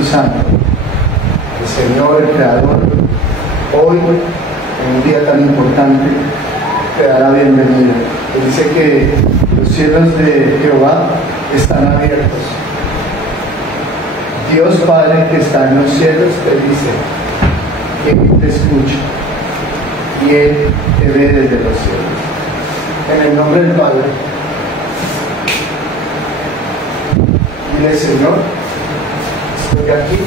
Espíritu Santo. El Señor, el Creador, hoy, en un día tan importante, te da la bienvenida. Él dice que los cielos de Jehová están abiertos. Dios Padre que está en los cielos te dice que Él te escucha y Él te ve desde los cielos. En el nombre del Padre, dile: Señor, estoy aquí,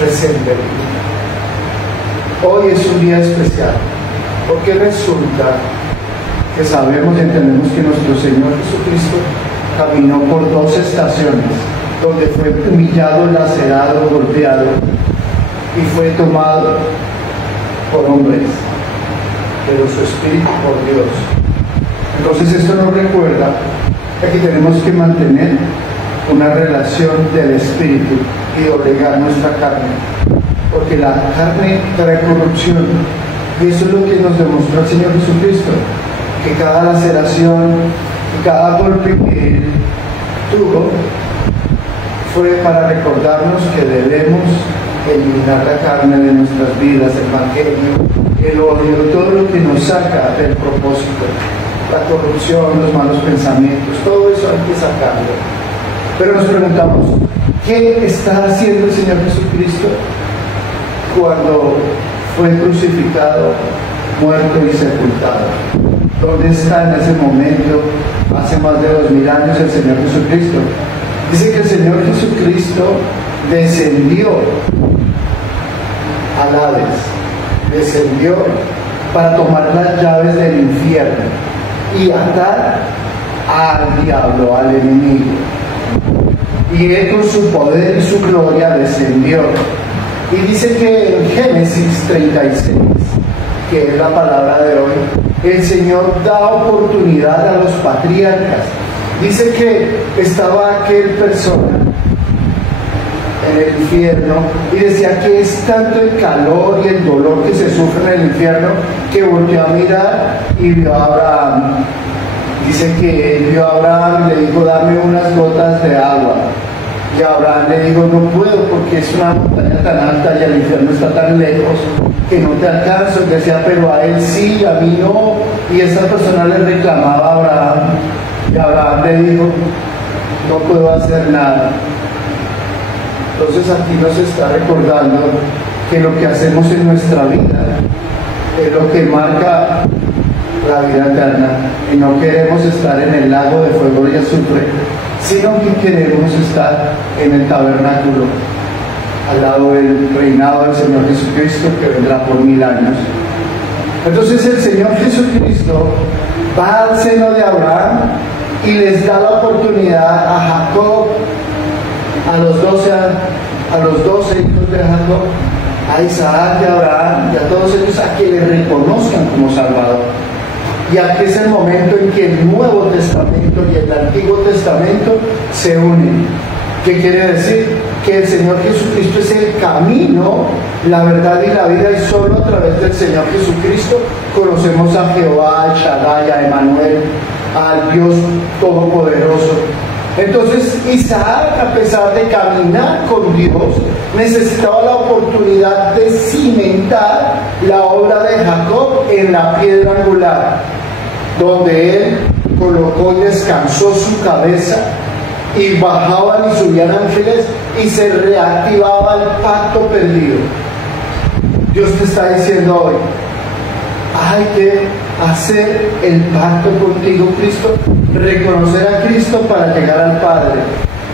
presente. Hoy es un día especial, porque resulta que sabemos y entendemos que nuestro Señor Jesucristo caminó por 2 estaciones, donde fue humillado, lacerado, golpeado, y fue tomado por hombres, pero su espíritu por Dios. Entonces esto nos recuerda que tenemos que mantener una relación del espíritu y doblegar nuestra carne, porque la carne trae corrupción, y eso es lo que nos demostró el Señor Jesucristo, que cada laceración y cada golpe que Él tuvo fue para recordarnos que debemos eliminar la carne de nuestras vidas, el evangelio, el odio, todo lo que nos saca del propósito, la corrupción, los malos pensamientos, todo eso hay que sacarlo. Pero nos preguntamos, ¿qué está haciendo el Señor Jesucristo cuando fue crucificado, muerto y sepultado? ¿Dónde está en ese momento, hace más de 2000 años, el Señor Jesucristo? Dice que el Señor Jesucristo descendió al Hades, descendió para tomar las llaves del infierno y atar al diablo, al enemigo. Y Él con su poder y su gloria descendió. Y dice que en Génesis 36, que es la palabra de hoy, el Señor da oportunidad a los patriarcas. Dice que estaba aquel persona en el infierno y decía que es tanto el calor y el dolor que se sufre en el infierno que volteó a mirar y vio a Abraham. Dice que él vio a Abraham y le dijo: dame unas gotas de agua. Y Abraham le dijo: no puedo, porque es una montaña tan alta y el infierno está tan lejos que no te alcanzo. Y decía: pero a él sí, a mí no. Y esa persona le reclamaba a Abraham, y Abraham le dijo: no puedo hacer nada. Entonces aquí nos está recordando que lo que hacemos en nuestra vida es lo que marca la vida eterna, y no queremos estar en el lago de fuego y azufre, sino que queremos estar en el tabernáculo, al lado del reinado del Señor Jesucristo, que vendrá por 1000 años. Entonces el Señor Jesucristo va al seno de Abraham y les da la oportunidad a Jacob, a los 12 hijos de Jacob, a Isaac y a Abraham y a todos ellos, a que le reconozcan como Salvador. Y aquí es el momento en que el Nuevo Testamento y el Antiguo Testamento se unen. ¿Qué quiere decir? Que el Señor Jesucristo es el camino, la verdad y la vida, y solo a través del Señor Jesucristo conocemos a Jehová, al Shaddai, a Emmanuel, al Dios Todopoderoso. Entonces Isaac, a pesar de caminar con Dios, necesitaba la oportunidad de cimentar la obra de Jacob en la piedra angular, donde él colocó y descansó su cabeza, y bajaban y subían ángeles y se reactivaba el pacto perdido. Dios te está diciendo hoy: hay que hacer el pacto contigo, Cristo, reconocer a Cristo para llegar al Padre.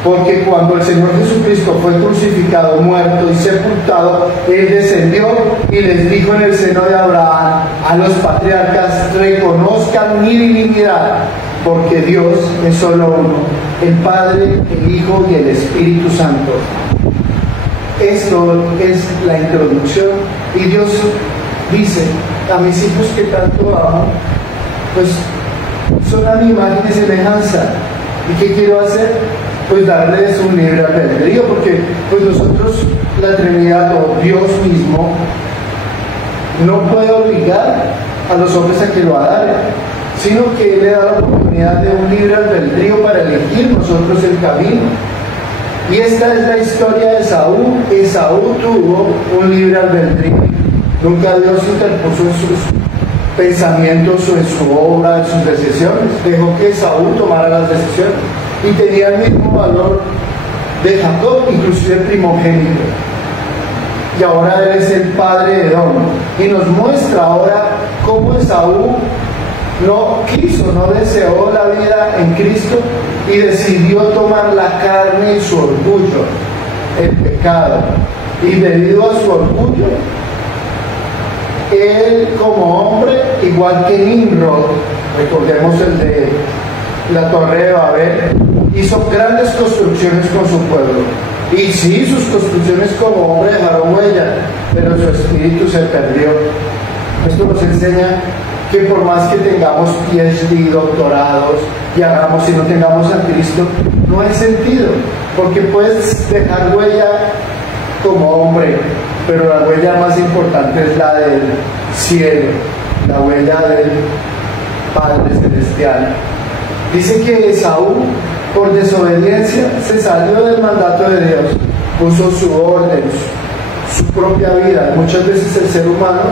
Porque cuando el Señor Jesucristo fue crucificado, muerto y sepultado, Él descendió y les dijo en el seno de Abraham a los patriarcas: reconozcan mi divinidad, porque Dios es solo uno, el Padre, el Hijo y el Espíritu Santo. Esto es la introducción, y Dios dice: a mis hijos que tanto amo, pues son a mi imagen y semejanza. ¿Y qué quiero hacer? Pues darles un libre albedrío, porque pues nosotros, la Trinidad o Dios mismo, no puede obligar a los hombres a que lo adaren, sino que Él le da la oportunidad de un libre albedrío para elegir nosotros el camino. Y esta es la historia de Esaú. Esaú tuvo un libre albedrío. Nunca Dios interpuso en sus pensamientos o en su obra, en sus decisiones. Dejó que Esaú tomara las decisiones. Y tenía el mismo valor de Jacob, inclusive primogénito. Y ahora él es el padre de Edom. Y nos muestra ahora cómo Esaú no quiso, no deseó la vida en Cristo y decidió tomar la carne y su orgullo, el pecado. Y debido a su orgullo, él como hombre, igual que Nimrod, recordemos el de la Torre de Babel, hizo grandes construcciones con su pueblo. Y sí, sus construcciones como hombre dejaron huella, pero su espíritu se perdió. Esto nos enseña que por más que tengamos PhD, doctorados, y hagamos y no tengamos a Cristo, no hay sentido, porque puedes dejar huella como hombre, pero la huella más importante es la del cielo, la huella del Padre Celestial. Dice que Esaú, por desobediencia, se salió del mandato de Dios, puso su orden, su propia vida. Muchas veces el ser humano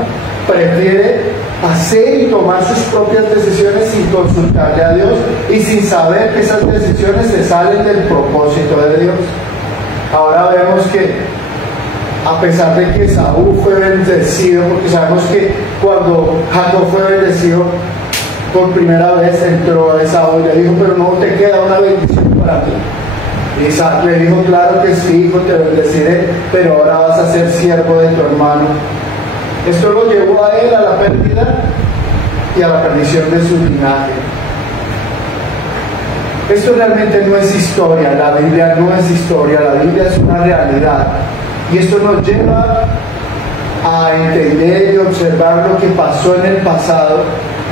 prefiere hacer y tomar sus propias decisiones sin consultarle a Dios y sin saber que esas decisiones se salen del propósito de Dios. Ahora vemos que a pesar de que Esaú fue bendecido, porque sabemos que cuando Jacob fue bendecido por primera vez, entró a Esaú y le dijo: pero no te queda una bendición para mí. Y Isaac le dijo: claro que sí, hijo, te bendeciré, pero ahora vas a ser siervo de tu hermano. Esto lo llevó a él a la pérdida y a la perdición de su linaje. Esto realmente no es historia, la Biblia no es historia, la Biblia es una realidad. Y esto nos lleva a entender y observar lo que pasó en el pasado,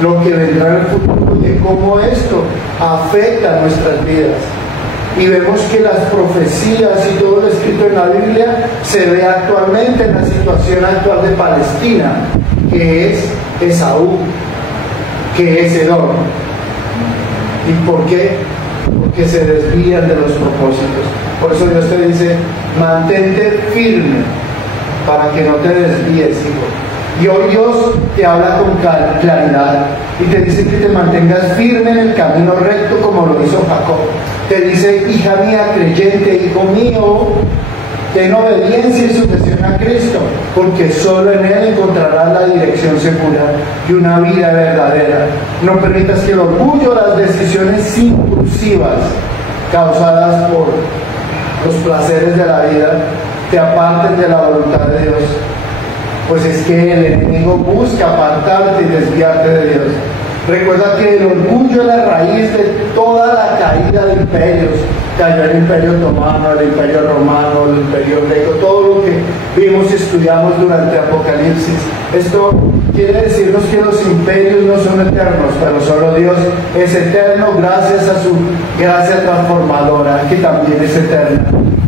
lo que vendrá en el futuro y de cómo esto afecta a nuestras vidas. Y vemos que las profecías y todo lo escrito en la Biblia se ve actualmente en la situación actual de Palestina, que es Esaú, que es Edom. ¿Y por qué? Porque se desvían de los propósitos. Por eso Dios te dice: mantente firme para que no te desvíes, hijo. Y hoy Dios te habla con claridad y te dice que te mantengas firme en el camino recto como lo hizo Jacob. Te dice: hija mía creyente, hijo mío, ten obediencia y sujeción a Cristo, porque solo en Él encontrarás la dirección segura y una vida verdadera. No permitas que el orgullo, las decisiones impulsivas causadas por los placeres de la vida te aparten de la voluntad de Dios. Pues es que el enemigo busca apartarte y desviarte de Dios. Recuerda que el orgullo es la raíz de toda la caída de imperios. Cayó el imperio otomano, el imperio romano, el imperio griego, todo lo que vimos y estudiamos durante Apocalipsis. Esto quiere decirnos que los imperios no son eternos, pero solo Dios es eterno gracias a su gracia transformadora, que también es eterna.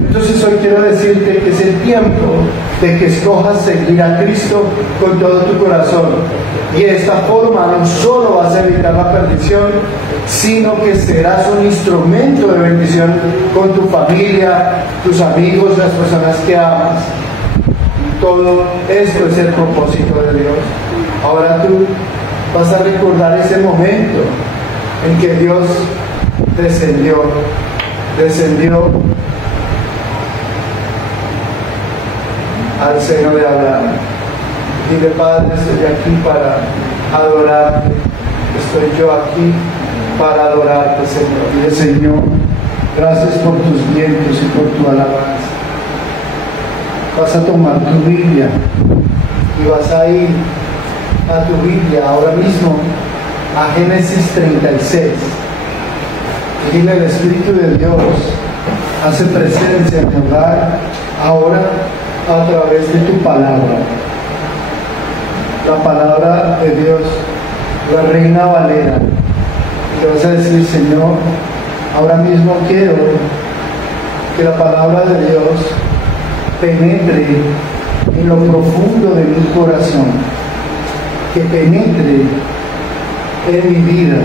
Entonces hoy quiero decirte que es el tiempo de que escojas seguir a Cristo con todo tu corazón. Y de esta forma no solo vas a evitar la perdición, sino que serás un instrumento de bendición con tu familia, tus amigos, las personas que amas. Todo esto es el propósito de Dios. Ahora tú vas a recordar ese momento en que Dios descendió al seno de Abraham. Dile: Padre, estoy aquí para adorarte. Estoy yo aquí para adorarte, Señor. Dile: Señor, gracias por tus vientos y por tu alabanza. Vas a tomar tu Biblia y vas a ir a tu Biblia ahora mismo a Génesis 36. Y dile: el Espíritu de Dios hace presencia en mi hogar ahora a través de tu palabra. La palabra de Dios, la Reina Valera. Y te vas a decir: Señor, ahora mismo quiero que la palabra de Dios penetre en lo profundo de mi corazón, que penetre en mi vida,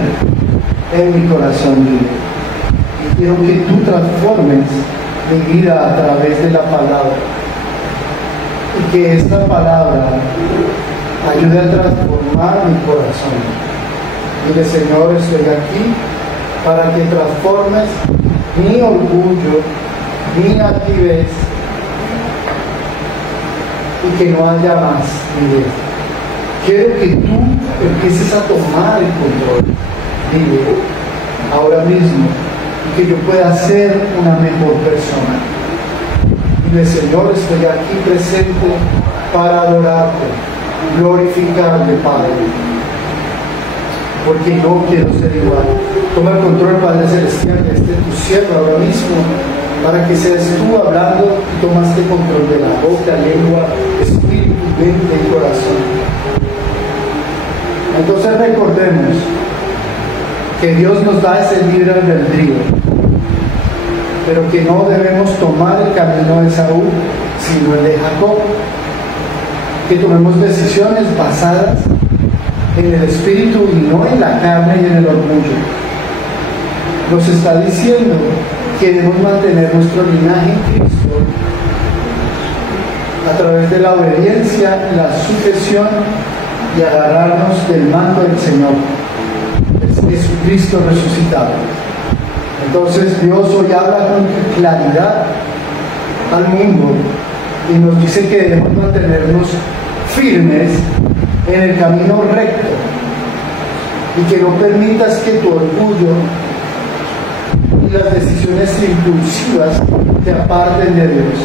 en mi corazón. Y quiero que tú transformes mi vida a través de la palabra. Y que esta palabra ayude a transformar mi corazón. Dile, Señor, estoy aquí para que transformes mi orgullo, mi altivez, y que no haya más mi vida. Quiero que tú empieces a tomar el control, dile, ahora mismo, y que yo pueda ser una mejor persona. Dile, Señor, estoy aquí presente para adorarte, glorificarte, Padre, porque no quiero ser igual. Toma el control, Padre Celestial, de tu siervo ahora mismo, para que seas tú hablando y tomaste control de la boca, lengua, espíritu, mente y corazón. Entonces recordemos que Dios nos da ese libre albedrío, pero que no debemos tomar el camino de Saúl, sino el de Jacob. Que tomemos decisiones basadas en el espíritu y no en la carne y en el orgullo. Nos está diciendo que debemos mantener nuestro linaje en Cristo a través de la obediencia, la sujeción y agarrarnos del manto del Señor, es Jesucristo resucitado. Entonces Dios hoy habla con claridad al mundo y nos dice que debemos mantenernos firmes en el camino recto y que no permitas que tu orgullo y las decisiones impulsivas te aparten de Dios.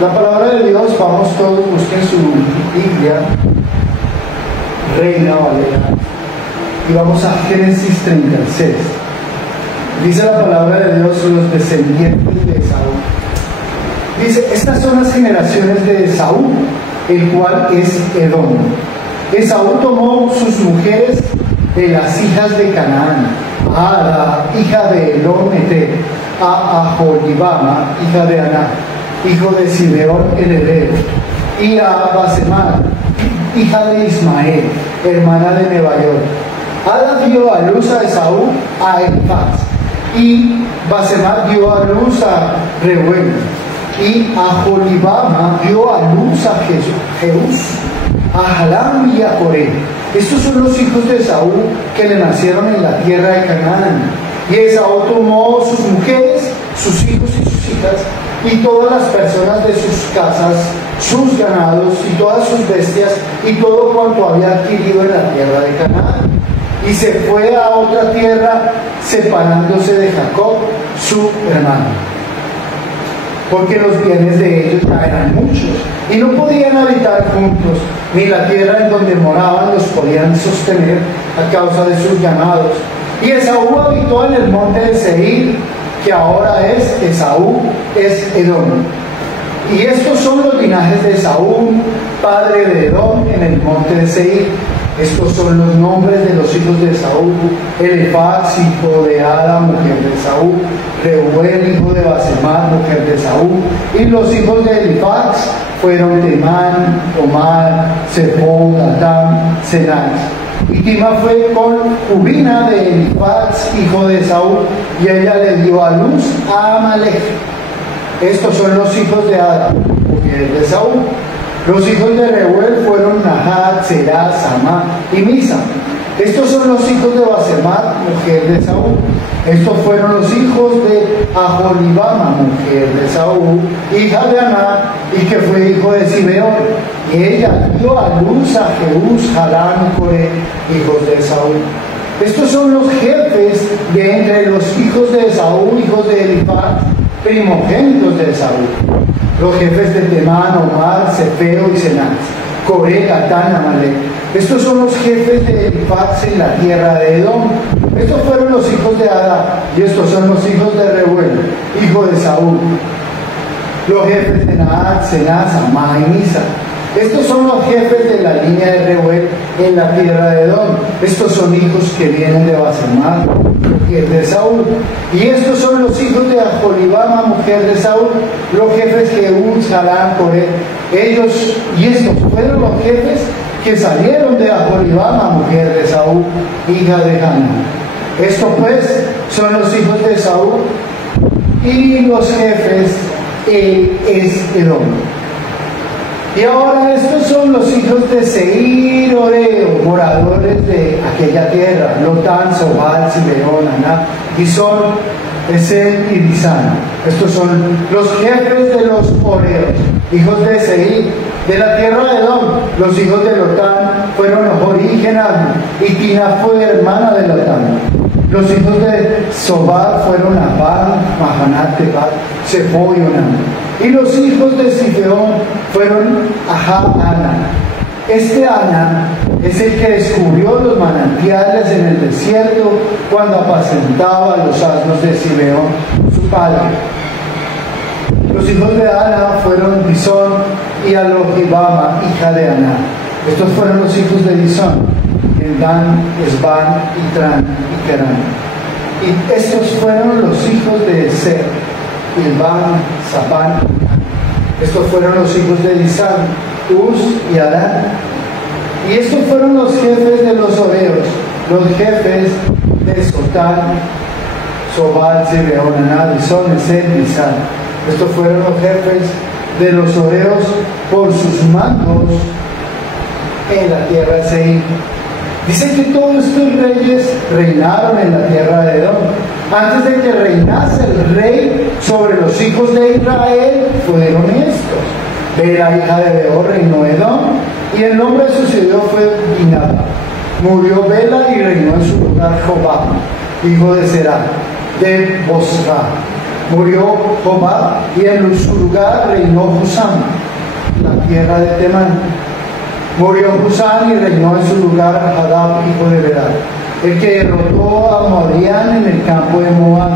La palabra de Dios, vamos todos, busquen su Biblia, Reina Valera, y vamos a Génesis 36. Dice la palabra de Dios, los descendientes de Esaú. Dice, estas son las generaciones de Esaú, el cual es Edom. Esaú tomó sus mujeres de las hijas de Canaán, a Ada, hija de Elón-Eter, a Aholibama, hija de Aná, hijo de Sibeón el hebreo, y a Basemar, hija de Ismael, hermana de Nebaiot. Ada dio a luz a Esaú a Elifaz, y Basemar dio a luz a Reuel, y Aholibama dio a luz a Jeús, a Jalam y a Coré. Estos son los hijos de Esaú que le nacieron en la tierra de Canaán. Y Esaú tomó sus mujeres, sus hijos y sus hijas, y todas las personas de sus casas, sus ganados y todas sus bestias, y todo cuanto había adquirido en la tierra de Canaán. Y se fue a otra tierra, separándose de Jacob, su hermano, porque los bienes de ellos ya eran muchos, y no podían habitar juntos, ni la tierra en donde moraban los podían sostener a causa de sus ganados. Y Esaú habitó en el monte de Seir, que ahora es Esaú, es Edom. Y estos son los linajes de Esaú, padre de Edom, en el monte de Seir. Estos son los nombres de los hijos de Esaú: Elifaz, hijo de Ada, mujer de Esaú; Reuel, hijo de Basemar, mujer de Esaú. Y los hijos de Elifaz fueron Temán, Omar, Zefo, Datán, Cenaz. Y Tima fue con Ubina de Elifaz, hijo de Esaú, y ella le dio a luz a Amalek. Estos son los hijos de Ada, mujer de Esaú. Los hijos de Reuel fueron Nahat, Será, Samá y Misa. Estos son los hijos de Basemar, mujer de Esaú. Estos fueron los hijos de Aholibama, mujer de Esaú, hija de Aná, y que fue hijo de Sibeón. Y ella dio a luz a Jeús, Jalán y Coré, hijos de Esaú. Estos son los jefes de entre los hijos de Esaú, hijos de Elifaz, primogénitos de Esaú. Los jefes de Temán, Omar, Cefeo y Cenaz, Coré, Gatán, Amalek. Estos son los jefes de Elifaz en la tierra de Edom. Estos fueron los hijos de Ada, y estos son los hijos de Reuel, hijo de Saúl. Los jefes de Nahat, Cenaz, Amá y Misa. Estos son los jefes de la línea de Reuel en la tierra de Edom. Estos son hijos que vienen de Basemar, mujer de Saúl. Y estos son los hijos de Aholibama, mujer de Saúl, los jefes Jeús, Jalán, Coré. Ellos, y estos fueron los jefes que salieron de Aholibama, mujer de Saúl, hija de Haná. Estos pues son los hijos de Saúl, y los jefes es Edom. Y ahora estos son los hijos de Seir, Oreo, moradores de aquella tierra: Lotán, Sobal, Zibeón, Aná, Disón, Esed y Disán. Estos son los jefes de los Oreos, hijos de Seir. De la tierra de Edom, los hijos de Lotán fueron Jorí y Genam, y Tina fue hermana de Lotán. Los hijos de Sobal fueron Abán, Mahanat, Tebat, Sefo y Onam. Y los hijos de Zibeón fueron Ahá, Ana. Este Ana es el que descubrió los manantiales en el desierto cuando apacentaba los asnos de Zibeón, su padre. Los hijos de Ana fueron Disón y Alohibama, hija de Aná. Estos fueron los hijos de Disón: Dan, Esban, Itran y Kerán. Y estos fueron los hijos de Eser: Ilban, Sabán. Estos fueron los hijos de Disán: Uz y Arán. Y estos fueron los jefes de los Oreos, los jefes de Sotán, Sobal, Zibeón, Aná, Disón, Eser, Disán. Estos fueron los jefes de los Oreos por sus mandos en la tierra de Seir. Dice que todos estos reyes reinaron en la tierra de Edom. Antes de que reinase el rey sobre los hijos de Israel, fueron estos. Bela, hija de Beor, reinó Edom, y el nombre de su ciudad fue Dinaba. Murió Bela y reinó en su lugar Jobab, hijo de Será, de Bosra. Murió Jobab y en su lugar reinó Husam, la tierra de Temán. Murió Husam y reinó en su lugar Hadab, hijo de Bedad, el que derrotó a Madián en el campo de Moab.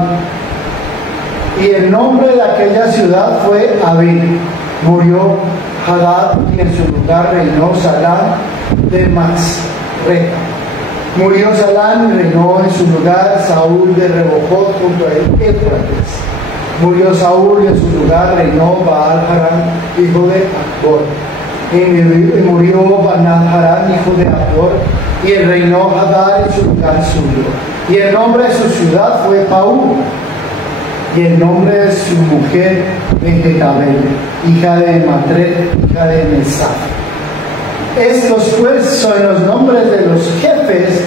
Y el nombre de aquella ciudad fue Abel. Murió Hadab y en su lugar reinó Salán de Masreca. Murió Salán y reinó en su lugar Saúl de Rebojot junto a Éufrates. Murió Saúl y en su lugar reinó Baal-Harán, hijo de Acbor. Y murió Banat-Harán, hijo de Acbor, y reinó Hadar en su lugar suyo. Y el nombre de su ciudad fue Paú. Y el nombre de su mujer Mehetabel, hija de Matred, hija de Mesaf. Estos pues son los nombres de los jefes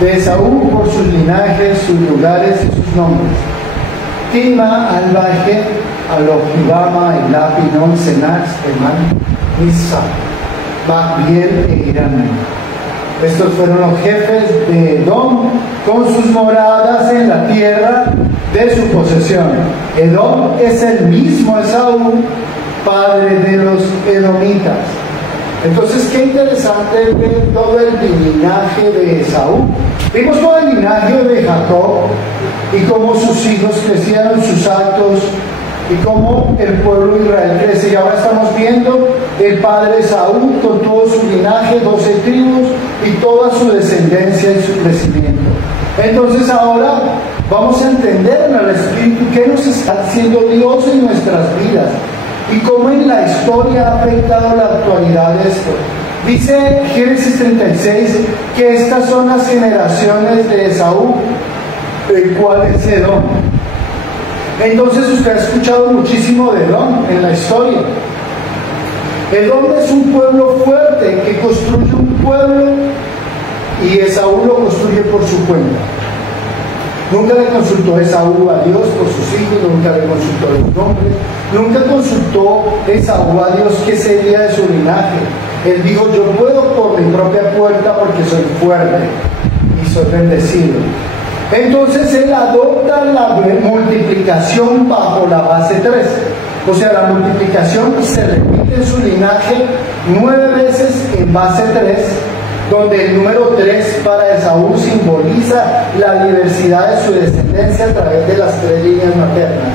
de Esaú por sus linajes, sus lugares y sus nombres: Tima, Albaje, Alohibama, Elá, Pinón, Senax, Emán, Misa, Bagbiel e Irán. Estos fueron los jefes de Edom con sus moradas en la tierra de su posesión. Edom es el mismo Esaú, padre de los edomitas. Entonces, qué interesante ver todo el linaje de Esaú. Vimos todo el linaje de Jacob y cómo sus hijos crecieron, sus actos, y cómo el pueblo de Israel crece. Y ahora estamos viendo el padre Esaú con todo su linaje, 12 tribus y toda su descendencia y su crecimiento. Entonces ahora vamos a entender en el Espíritu qué nos está haciendo Dios en nuestras vidas y cómo en la historia ha afectado la actualidad de esto. Dice Génesis 36 que estas son las generaciones de Esaú, el cual es Edom. Entonces usted ha escuchado muchísimo de Edom en la historia. Edom es un pueblo fuerte que construye un pueblo y Esaú lo construye por su cuenta. Nunca le consultó Esaú a Dios por sus hijos, nunca le consultó los nombres, nunca consultó Esaú a Dios qué sería de su linaje. Él dijo: yo puedo por mi propia puerta porque soy fuerte y soy bendecido. Entonces él adopta la multiplicación bajo la base 3. O sea, la multiplicación se repite en su linaje 9 veces en base 3, donde el número 3 para Esaú simboliza la diversidad de su descendencia a través de las 3 líneas maternas.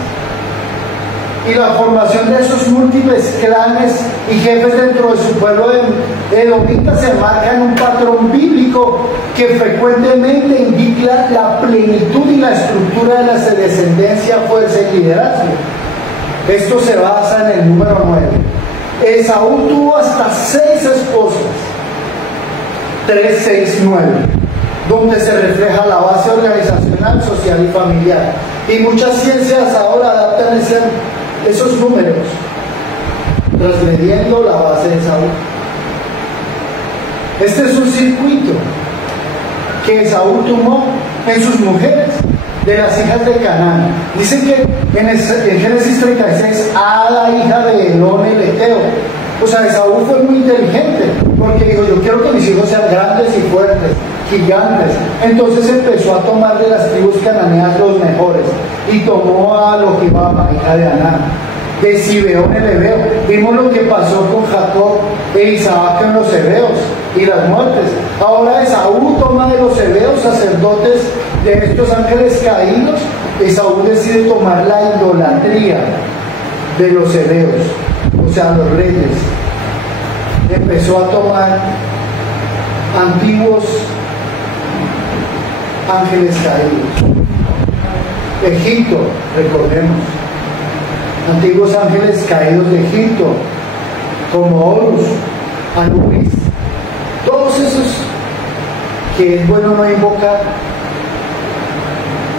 Y la formación de esos múltiples clanes y jefes dentro de su pueblo edomita se marca en un patrón bíblico que frecuentemente indica la plenitud y la estructura de la descendencia, fuerza y liderazgo. Esto se basa en el número 9. Esaú tuvo hasta 6 esposas. 3, 6, 9. donde se refleja la base organizacional, social y familiar. Y muchas ciencias ahora adaptan esos números, transgrediendo la base de Esaú. Este es un circuito que Esaú tomó en sus mujeres, de las hijas de Canaán. Dicen que en Génesis 36, Ada, hija de Elón el Eteo. O sea, Esaú fue muy inteligente, porque dijo, yo quiero que mis hijos sean grandes y fuertes, gigantes. Entonces empezó a tomar de las tribus cananeas los mejores, y tomó a Lohibama, hija de Aná, de Sibeón el Hebeo. Vimos lo que pasó con Jacob e Isaac en los hebeos y las muertes. Ahora Esaú toma de los hebeos, sacerdotes de estos ángeles caídos. Esaú decide tomar la idolatría de los hebeos, o sea, los reyes. Empezó a tomar antiguos ángeles caídos. Egipto, recordemos, antiguos ángeles caídos de Egipto, como Horus, Anubis, todos esos que es bueno no invocar,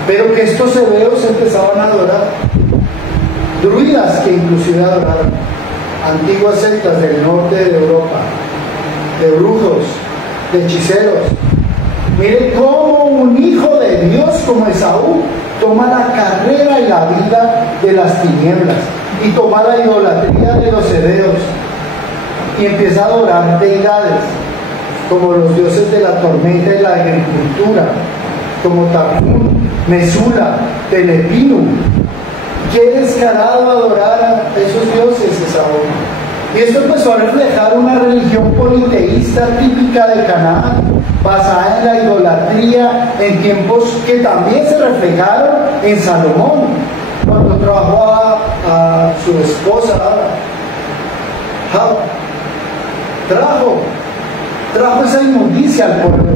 pero que estos hebeos empezaban a adorar. Druidas que inclusive adoraron, antiguas sectas del norte de Europa, de brujos, de hechiceros. Miren cómo un hijo de Dios como Esaú toma la carrera y la vida de las tinieblas y toma la idolatría de los hebeos y empieza a adorar deidades como los dioses de la tormenta y la agricultura, como Tarfún, Mesula, Telepinu. Qué descarado adorar a esos dioses, Esaú. Y esto empezó a reflejar una religión politeísta típica de Canaán, basada en la idolatría, en tiempos que también se reflejaron en Salomón, cuando trabajó a su esposa, trajo esa inmundicia al pueblo.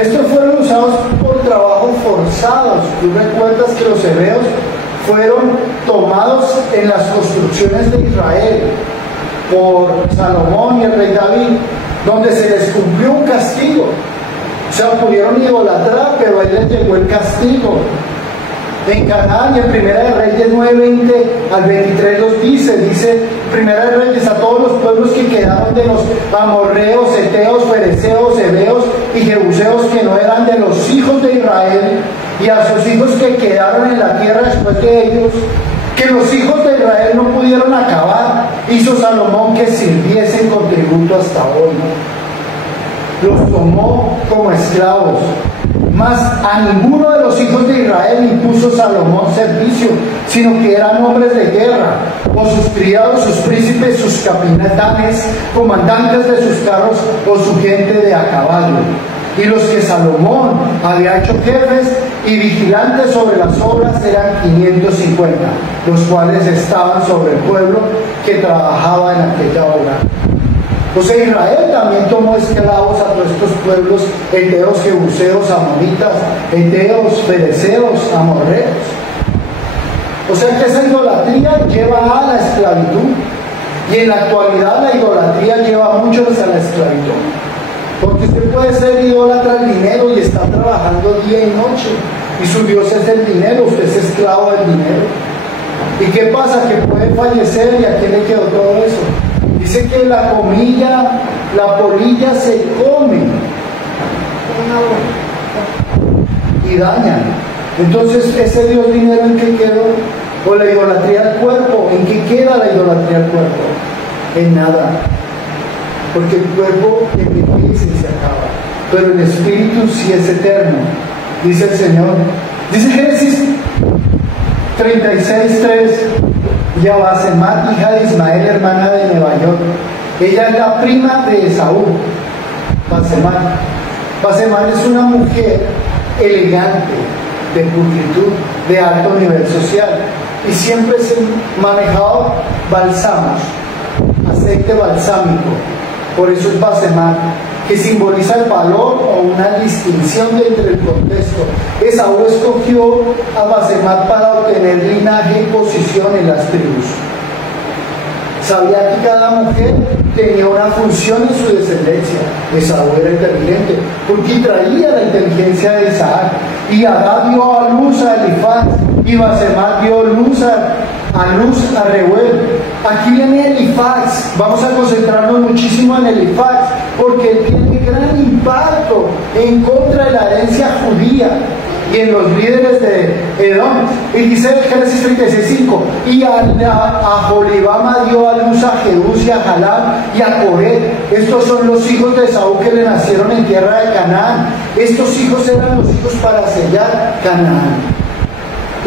Estos fueron usados por trabajos forzados. Tú recuerdas que los hebeos fueron tomados en las construcciones de Israel por Salomón y el rey David, donde se les cumplió un castigo. O sea, pudieron idolatrar, pero ahí les llegó el castigo. En Canaán, y en Primera de Reyes 9:20 al 23 los dice Primera de Reyes, a todos los pueblos que quedaron de los amorreos, eteos, fereceos, heveos y jebuseos que no eran de los hijos de Israel, y a sus hijos que quedaron en la tierra después de ellos, que los hijos de Israel no pudieron acabar, hizo Salomón que sirviesen con tributo hasta hoy. Los tomó como esclavos, mas a ninguno de los hijos de Israel impuso Salomón servicio, sino que eran hombres de guerra, o sus criados, sus príncipes, sus capitanes, comandantes de sus carros, o su gente de a caballo. Y los que Salomón había hecho jefes y vigilantes sobre las obras eran 550, los cuales estaban sobre el pueblo que trabajaba en aquella obra. O sea, Israel también tomó esclavos a todos estos pueblos, eteos, jebuseos, amonitas, eteos, fereceos, amorreos. O sea que esa idolatría lleva a la esclavitud. Y en la actualidad la idolatría lleva a muchos a la esclavitud. Porque usted puede ser idólatra al dinero y está trabajando día y noche, y su Dios es el dinero, usted es esclavo del dinero. ¿Y qué pasa? Que puede fallecer, y a quién le quedó todo eso. Dice que la comida, la polilla se come y daña. Entonces, ¿ese Dios dinero en qué quedó? O la idolatría al cuerpo, ¿en qué queda la idolatría al cuerpo? En nada. Porque el cuerpo envejece y se acaba, pero el espíritu sí es eterno, dice el Señor. Dice Génesis 36:3, ya Basemat, hija de Ismael, hermana de Nebaiot. Ella es la prima de Esaú. Basemat es una mujer elegante, de pulcritud, de alto nivel social, y siempre se manejaba bálsamos, aceite balsámico. Por eso es Basemat, que simboliza el valor o una distinción entre el contexto. Esaú escogió a Basemat para obtener linaje y posición en las tribus. Sabía que cada mujer tenía una función en su descendencia. Esaú era inteligente, porque traía la inteligencia de Isaac. Y Adán dio a luz a Elifaz, y Basemat dio luz a Reuel. Aquí viene Elifaz. Vamos a concentrarnos muchísimo en Elifaz, porque él tiene gran impacto en contra de la herencia judía y en los líderes de Edom. Y dice Génesis 36:5, y a Jolibama dio a luz a Jeús y a Jalam y a Coré. Estos son los hijos de Esaú que le nacieron en tierra de Canaán. Estos hijos eran los hijos para sellar Canaán.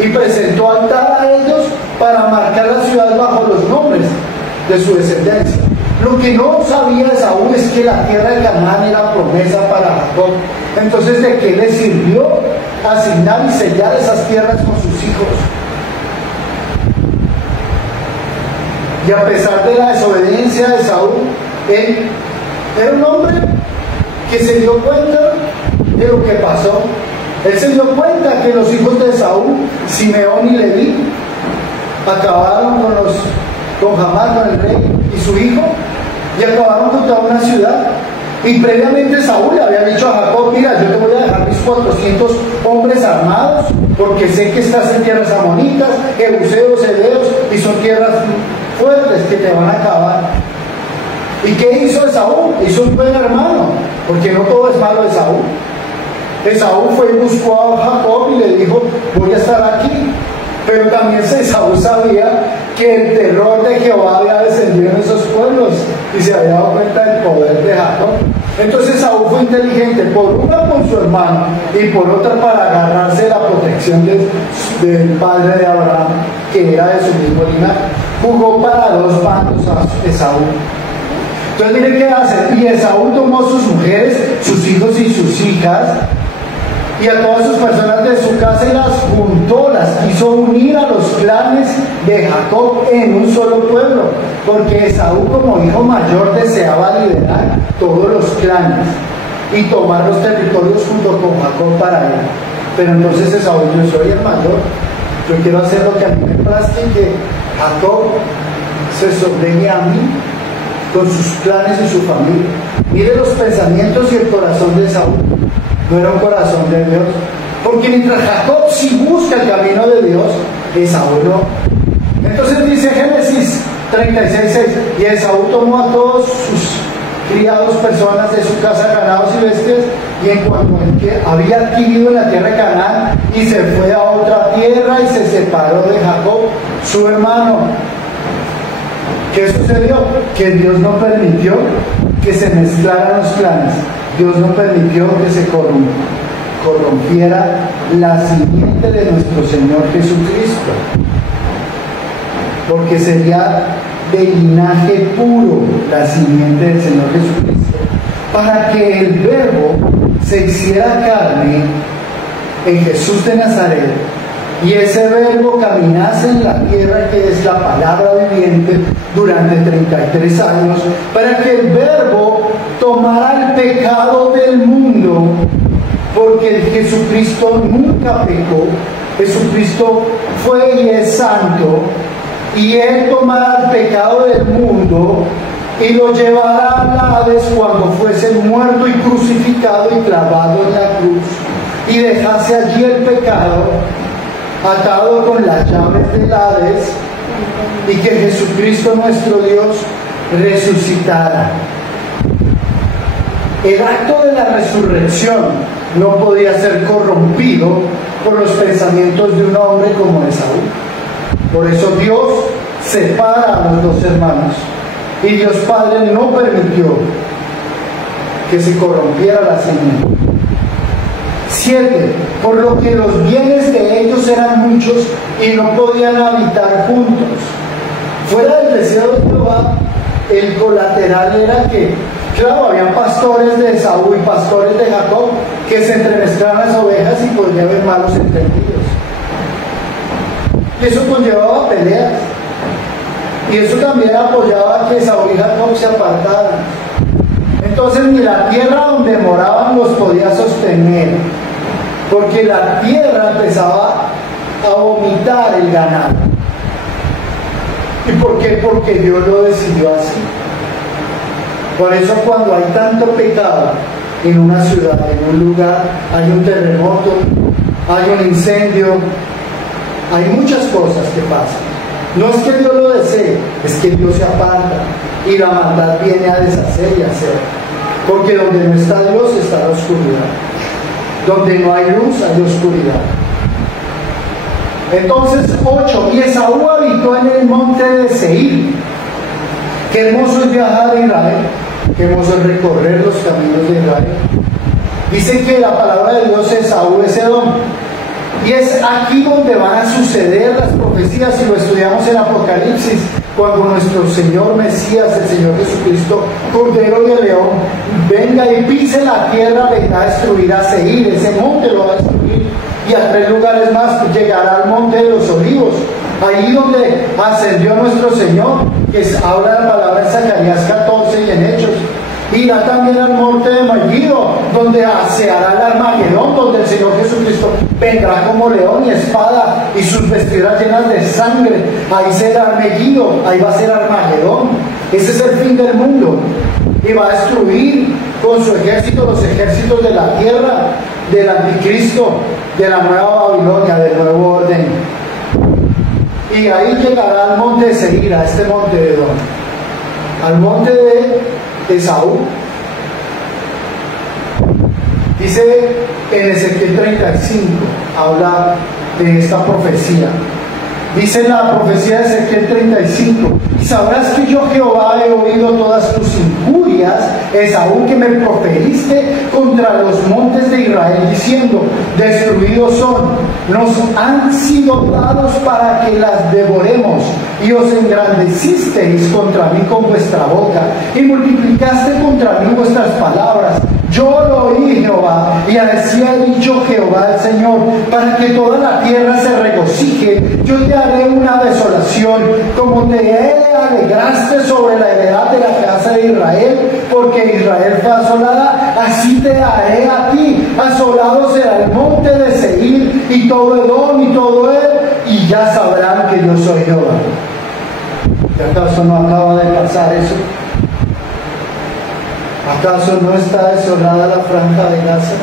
Y presentó altar a ellos para marcar la ciudad bajo los nombres de su descendencia. Lo que no sabía Esaú es que la tierra de Canaán era promesa para Jacob. Entonces, ¿de qué le sirvió asignar y sellar esas tierras con sus hijos? Y a pesar de la desobediencia de Esaú, él era un hombre que se dio cuenta de lo que pasó. Él se dio cuenta que los hijos de Esaú, Simeón y Leví, acabaron con Jamás, con el rey y su hijo, y acabaron con toda una ciudad. Y previamente Saúl le había dicho a Jacob: mira, yo te voy a dejar mis 400 hombres armados, porque sé que estás en tierras amonitas, jebuseos, heveos, y son tierras fuertes que te van a acabar. ¿Y qué hizo Esaú? Hizo un buen hermano, porque no todo es malo de Esaú. Esaú fue y buscó a Jacob y le dijo: voy a estar aquí. Pero también Esaú sabía que el terror de Jehová había descendido en esos pueblos y se había dado cuenta del poder de Jacob. Entonces Esaú fue inteligente, por una por su hermano y por otra para agarrarse de la protección del padre de Abraham, que era de su mismo linaje. Jugó para dos bandos a Esaú. Entonces miren qué hace. Y Esaú tomó sus mujeres, sus hijos y sus hijas, y a todas sus personas de su casa, y las juntó, las quiso unir a los clanes de Jacob en un solo pueblo, porque Esaú, como hijo mayor, deseaba liberar todos los clanes y tomar los territorios junto con Jacob para él. Pero entonces Esaú: yo soy el mayor, yo quiero hacer lo que a mí me plazca, y que Jacob se sobregue a mí con sus clanes y su familia. Mire los pensamientos y el corazón de Esaú. No era un corazón de Dios, porque mientras Jacob sí busca el camino de Dios, Esaú no. Entonces dice Génesis 36:6, y Esaú tomó a todos sus criados, personas de su casa, ganados y bestias, y en cuanto que había adquirido en la tierra de Canaán, y se fue a otra tierra y se separó de Jacob, su hermano. ¿Qué sucedió? Que Dios no permitió que se mezclaran los clanes. Dios no permitió que se corrompiera la simiente de nuestro Señor Jesucristo, porque sería de linaje puro la simiente del Señor Jesucristo, para que el Verbo se hiciera carne en Jesús de Nazaret, y ese Verbo caminase en la tierra, que es la palabra viviente, durante 33 años, para que el Verbo tomara el pecado del mundo, porque Jesucristo nunca pecó. Jesucristo fue y es santo, y Él tomará el pecado del mundo y lo llevará al Hades cuando fuese muerto y crucificado y clavado en la cruz, y dejase allí el pecado atado con las llaves del Hades, y que Jesucristo nuestro Dios resucitara. El acto de la resurrección no podía ser corrompido por los pensamientos de un hombre como Esaú. Por eso Dios separa a los dos hermanos, y Dios Padre no permitió que se corrompiera la simiente. 7. Por lo que los bienes de ellos eran muchos y no podían habitar juntos. Fuera del deseo de Jehová, el colateral era que, claro, habían pastores de Esaú y pastores de Jacob que se entremezclaban las ovejas y podría haber malos entendidos. Eso conllevaba peleas, y eso también apoyaba que Esaú y Jacob se apartaran. Entonces ni la tierra donde moraban los podía sostener, porque la tierra empezaba a vomitar el ganado. ¿Y por qué? Porque Dios lo decidió así. Por eso cuando hay tanto pecado en una ciudad, en un lugar, hay un terremoto, hay un incendio, hay muchas cosas que pasan. No es que Dios lo desee, es que Dios se aparta y la maldad viene a deshacer y hacer. Porque donde no está Dios está la oscuridad. Donde no hay luz hay oscuridad. Entonces, 8. Y Esaú habitó en el monte de Seir. Qué hermoso es viajar a Israel. Qué hermoso es recorrer los caminos de Israel. Dice que la palabra de Dios es Esaú es Edom. Y es aquí donde van a suceder las profecías, si lo estudiamos en Apocalipsis, cuando nuestro Señor Mesías, el Señor Jesucristo, Cordero de León, venga y pise la tierra, vendrá a destruir a Seir, ese monte lo va a destruir, y a 3 lugares más llegará al monte de los Olivos, ahí donde ascendió nuestro Señor, que habla la palabra en Zacarías 14 y en Hechos. Irá también al monte de Megiddo, donde se hará el Armagedón, donde el Señor Jesucristo vendrá como león y espada y sus vestiduras llenas de sangre. Ahí será Megiddo, ahí va a ser Armagedón. Ese es el fin del mundo. Y va a destruir con su ejército los ejércitos de la tierra, del anticristo, de la nueva Babilonia, del nuevo orden. Y ahí llegará al monte de Seir, a este monte de Edom, al monte de Esaú. Dice en Ezequiel 35, habla de esta profecía. Dice la profecía de Ezequiel 35: y sabrás que yo Jehová he oído todas tus injurias, Esaú, que me proferiste contra los montes de Israel, diciendo: destruidos son, nos han sido dados para que las devoremos, y os engrandecisteis contra mí con vuestra boca, y multiplicaste contra mí vuestras palabras. Yo lo oí, Jehová, y así ha dicho Jehová el Señor: para que toda la tierra se regocije, yo te haré una desolación, como te alegraste sobre la heredad de la casa de Israel, porque Israel fue asolada, así te haré a ti. Asolado será el monte de Seir, y todo Edom, y todo él, y ya sabrán que yo soy Jehová. ¿Y acaso no acaba de pasar eso? ¿Acaso no está desolada la franja de Gaza?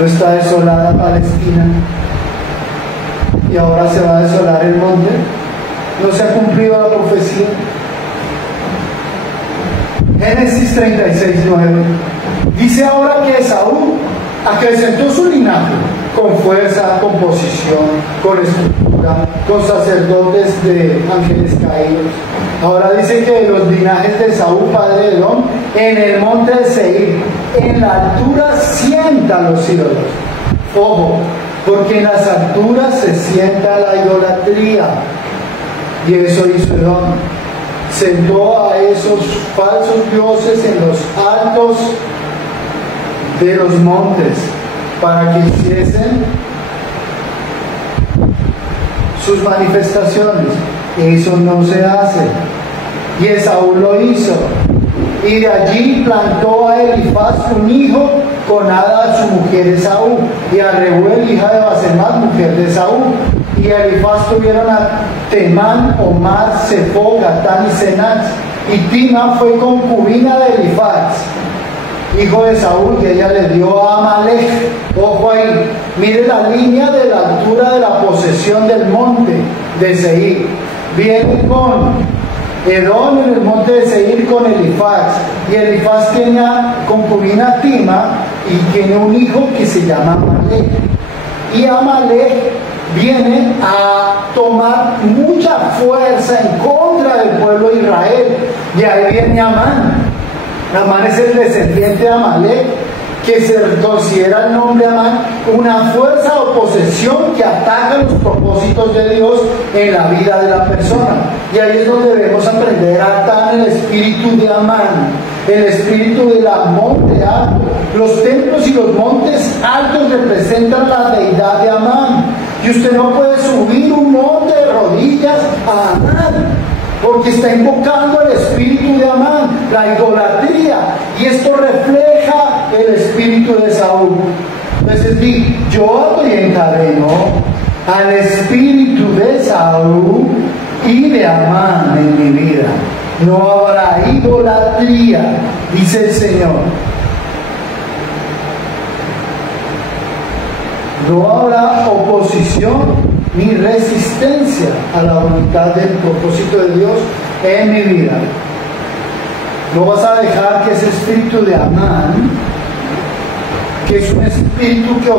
¿No está desolada Palestina? ¿Y ahora se va a desolar el monte? ¿No se ha cumplido la profecía? Génesis 36:9 dice ahora que Esaú acrecentó su linaje con fuerza, con posición, con estructura, con sacerdotes de ángeles caídos. Ahora dice que los linajes de Esaú, padre de Edom, en el monte de Seir, en la altura sienta los ídolos. Ojo, porque en las alturas se sienta la idolatría. Y eso hizo Edom. Sentó a esos falsos dioses en los altos de los montes para que hiciesen sus manifestaciones. Eso no se hace. Y Esaú lo hizo. Y de allí plantó a Elifaz un hijo con Ada, su mujer Esaú, y a Reuel, hija de Basemat, mujer de Esaú. Y a Elifaz tuvieron a Temán, Omar, Sefo, Gatán y Senaz. Y Tina fue concubina de Elifaz, hijo de Saúl, y ella le dio a Amalek. Ojo ahí, mire la línea de la altura de la posesión del monte de Seir. Viene con Edom en el monte de Seir con Elifaz, y Elifaz tiene a concubina Tima y tiene un hijo que se llama Amalek. Y Amalek viene a tomar mucha fuerza en contra del pueblo de Israel, y ahí viene Amán. Amán es el descendiente de Amalek, que se considera el nombre Amán una fuerza o posesión que ataca los propósitos de Dios en la vida de la persona. Y ahí es donde debemos aprender a atar el espíritu de Amán, el espíritu del monte alto. Los templos y los montes altos representan la deidad de Amán, y usted no puede subir un monte de rodillas a Amán, porque está invocando el espíritu de Amán, la idolatría, y esto refleja el espíritu de Saúl. Entonces di: yo encadeno al espíritu de Saúl y de Amán en mi vida. no habrá idolatría, dice el Señor. No habrá oposición ni resistencia a la voluntad del propósito de Dios en mi vida. No vas a dejar que ese espíritu de Amán, que es un espíritu que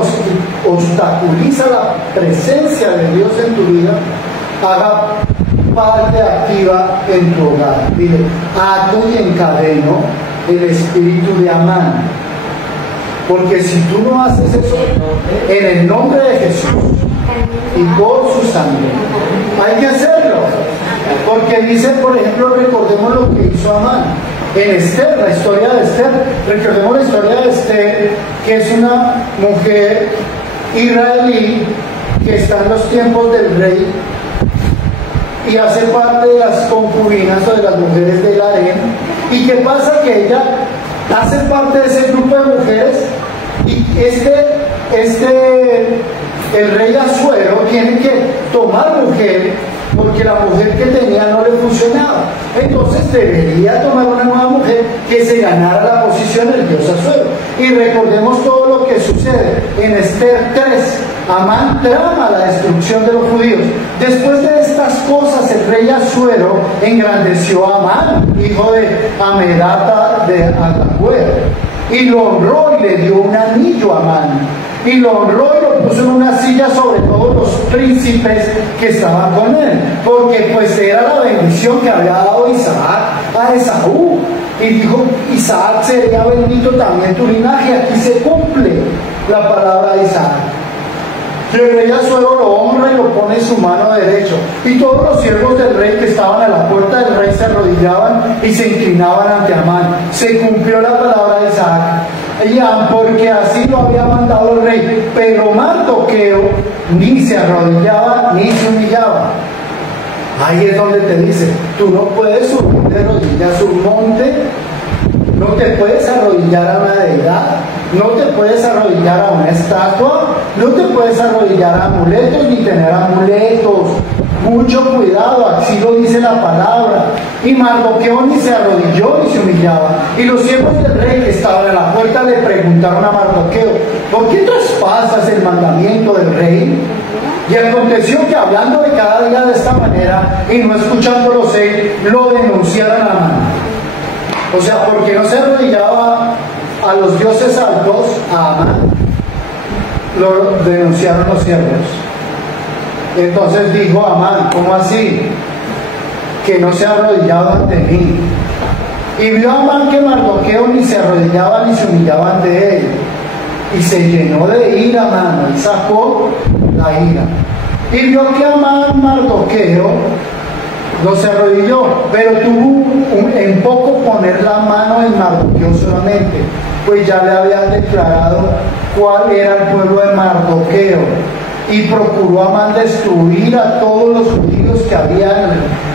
obstaculiza la presencia de Dios en tu vida, haga parte activa en tu hogar. Dile, ato y encadeno el espíritu de Amán. Porque si tú no haces eso, en el nombre de Jesús y por su sangre, hay que hacerlo. Porque dice, por ejemplo, recordemos lo que hizo Amán. En Esther, la historia de Esther, recordemos la historia de Esther, que es una mujer israelí que está en los tiempos del rey y hace parte de las concubinas o de las mujeres del harén. ¿Y qué pasa? Que ella hace parte de ese grupo de mujeres y el rey Asuero tiene que tomar mujer porque la mujer que tenía no le funcionaba. Entonces debería tomar una nueva mujer que se ganara la posición del dios Asuero. Y recordemos todo lo que sucede en Esther 3. Amán trama la destrucción de los judíos. Después de estas cosas, el rey Asuero engrandeció a Amán, hijo de Amedata de Agabuer, y lo honró y le dio un anillo a Amán. Y lo honró y lo puso en una silla sobre todos los príncipes que estaban con él, porque pues era la bendición que había dado Isaac a Esaú. Y dijo, Isaac sería bendito también tu linaje. Aquí se cumple la palabra de Isaac. Y el rey Asuero lo honra y lo pone en su mano derecha. Y todos los siervos del rey que estaban a la puerta del rey se arrodillaban y se inclinaban ante Amán. Se cumplió la palabra de Isaac. Porque así lo había mandado el rey. Pero Mardoqueo ni se arrodillaba ni se humillaba. Ahí es donde te dice, tú no puedes subir de rodillas un monte, no te puedes arrodillar a una deidad, no te puedes arrodillar a una estatua, no te puedes arrodillar a amuletos ni tener amuletos. Mucho cuidado, así lo dice la palabra. Y Mardoqueo ni se arrodilló ni se humillaba. Y los siervos del rey que estaban a la puerta le preguntaron a Mardoqueo, ¿por qué traspasas el mandamiento del rey? Y aconteció que hablando de cada día de esta manera y no escuchándolos él, lo denunciaron a Amán. O sea, porque no se arrodillaba a los dioses altos, a Amán, lo denunciaron los siervos. Entonces dijo Amán, ¿cómo así? Que no se ha arrodillado ante mí. Y vio Amán que Mardoqueo ni se arrodillaba ni se humillaba ante él. Y se llenó de ira Amán, y sacó la ira. Y vio que Amán, Mardoqueo, no se arrodilló, pero tuvo en poco poner la mano en Mardoqueo solamente, pues ya le habían declarado cuál era el pueblo de Mardoqueo. Y procuró Amán destruir a todos los judíos que había en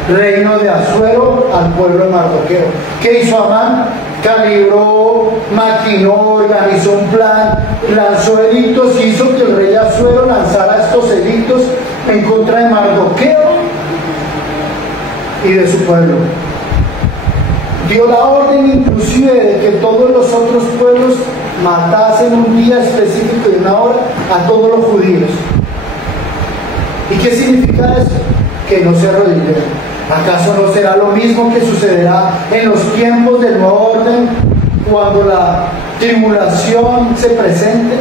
el reino de Asuero al pueblo de Mardoqueo. ¿Qué hizo Amán? Calibró, maquinó, organizó un plan, lanzó edictos y hizo que el rey Asuero lanzara estos edictos en contra de Mardoqueo y de su pueblo. Dio la orden inclusive de que todos los otros pueblos matasen un día específico y una hora a todos los judíos. ¿Y qué significa eso? Que no se arrodillen. ¿Acaso no será lo mismo que sucederá en los tiempos del nuevo orden, cuando la tribulación se presente?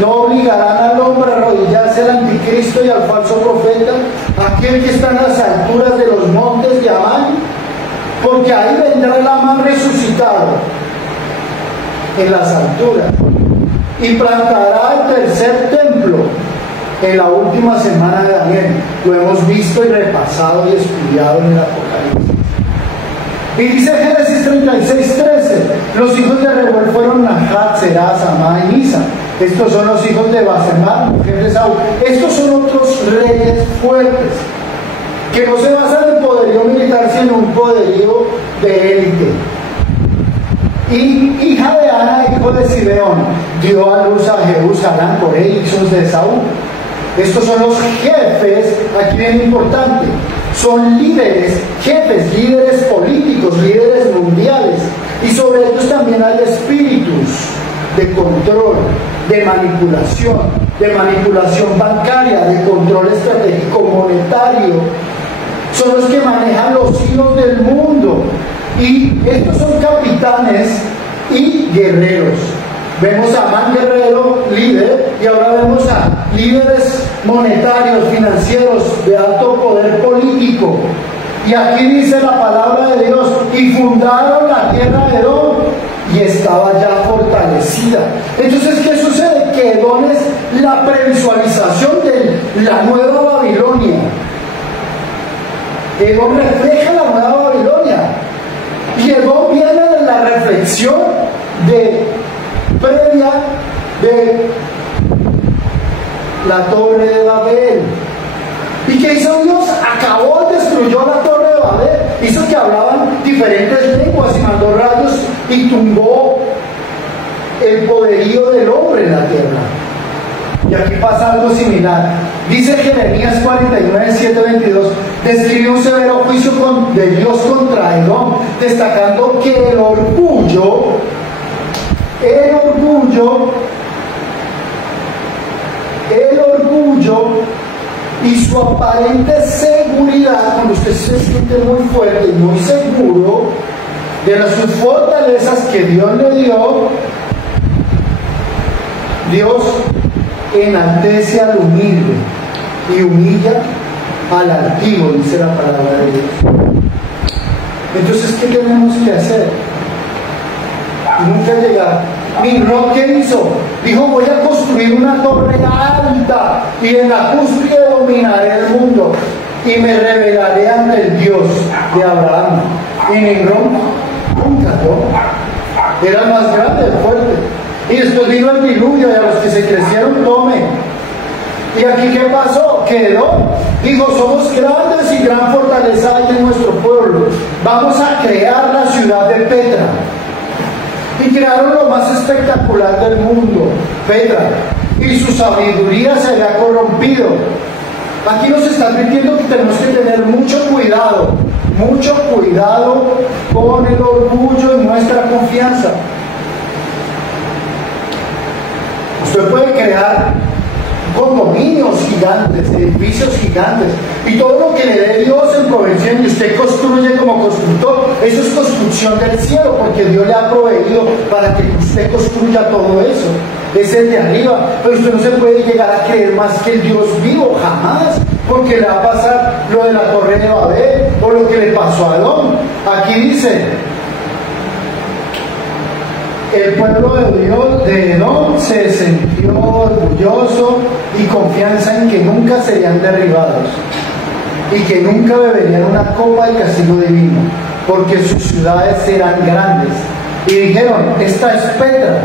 No obligarán al hombre a arrodillarse al anticristo y al falso profeta, aquel que está en las alturas de los montes de Amán, porque ahí vendrá el Amán resucitado en las alturas y plantará el tercer templo en la última semana de Daniel. Lo hemos visto y repasado y estudiado en el Apocalipsis. Y dice Génesis 36:13, los hijos de Reuel fueron Nahat, Será, Samá y Misa. Estos son los hijos de Basemar, mujer de Saúl. Estos son otros reyes fuertes, que no se basan en poderío militar, sino en un poderío de élite. Y hija de Ana, hijo de Sibeón, dio a luz a Jerusalén por hijos de Saúl. Estos son los jefes, aquí bien importante, son líderes, jefes, líderes políticos, líderes mundiales. Y sobre ellos también hay espíritus de control, de manipulación bancaria, de control estratégico monetario. Son los que manejan los hilos del mundo. Y estos son capitanes y guerreros. Vemos a Amán Guerrero, líder, y ahora vemos a líderes monetarios, financieros, de alto poder político. Y aquí dice la palabra de Dios, y fundaron la tierra de Edom, y estaba ya fortalecida. Entonces, ¿qué sucede? Que Edom es la previsualización de la nueva Babilonia. Edom refleja la nueva Babilonia. Y Edom viene de la reflexión previa de la Torre de Babel. ¿Y qué hizo Dios? Acabó, destruyó la Torre de Babel, hizo que hablaban diferentes lenguas y mandó rayos y tumbó el poderío del hombre en la tierra. Y aquí pasa algo similar. Dice Jeremías 49, 7, 22, describe un severo juicio de Dios contra Edom, destacando que el orgullo y su aparente seguridad, cuando usted se siente muy fuerte y muy seguro de sus fortalezas que Dios le dio, Dios enaltece al humilde y humilla al altivo, dice la palabra de Dios. Entonces, ¿qué tenemos que hacer? Nunca llegar. Nimrod, ¿qué hizo? Dijo, voy a construir una torre alta y en la cúspide dominaré el mundo y me revelaré ante el Dios de Abraham. Y Nimrod nunca, ¿no? Era el más grande, el fuerte. Y después vino el diluvio y a los que se crecieron, tome. Y aquí, ¿qué pasó? Quedó. Dijo, somos grandes y gran fortaleza hay en nuestro pueblo. Vamos a crear la ciudad de Petra. Y crearon lo más espectacular del mundo, Petra, y su sabiduría se había corrompido. Aquí nos está advirtiendo que tenemos que tener mucho cuidado con el orgullo y nuestra confianza. Usted puede crear condominios gigantes, edificios gigantes, y todo lo que le dé Dios en provisión y usted construye como constructor, eso es construcción del cielo, porque Dios le ha proveído para que usted construya todo eso. Es el de arriba, pero usted no se puede llegar a creer más que el Dios vivo, jamás, porque le va a pasar lo de la Torre de Babel o lo que le pasó a Edom. Aquí dice, el pueblo de Dios de Edom se sintió orgulloso y confianza en que nunca serían derribados y que nunca beberían una copa del castigo divino, porque sus ciudades eran grandes. Y dijeron, esta es Petra.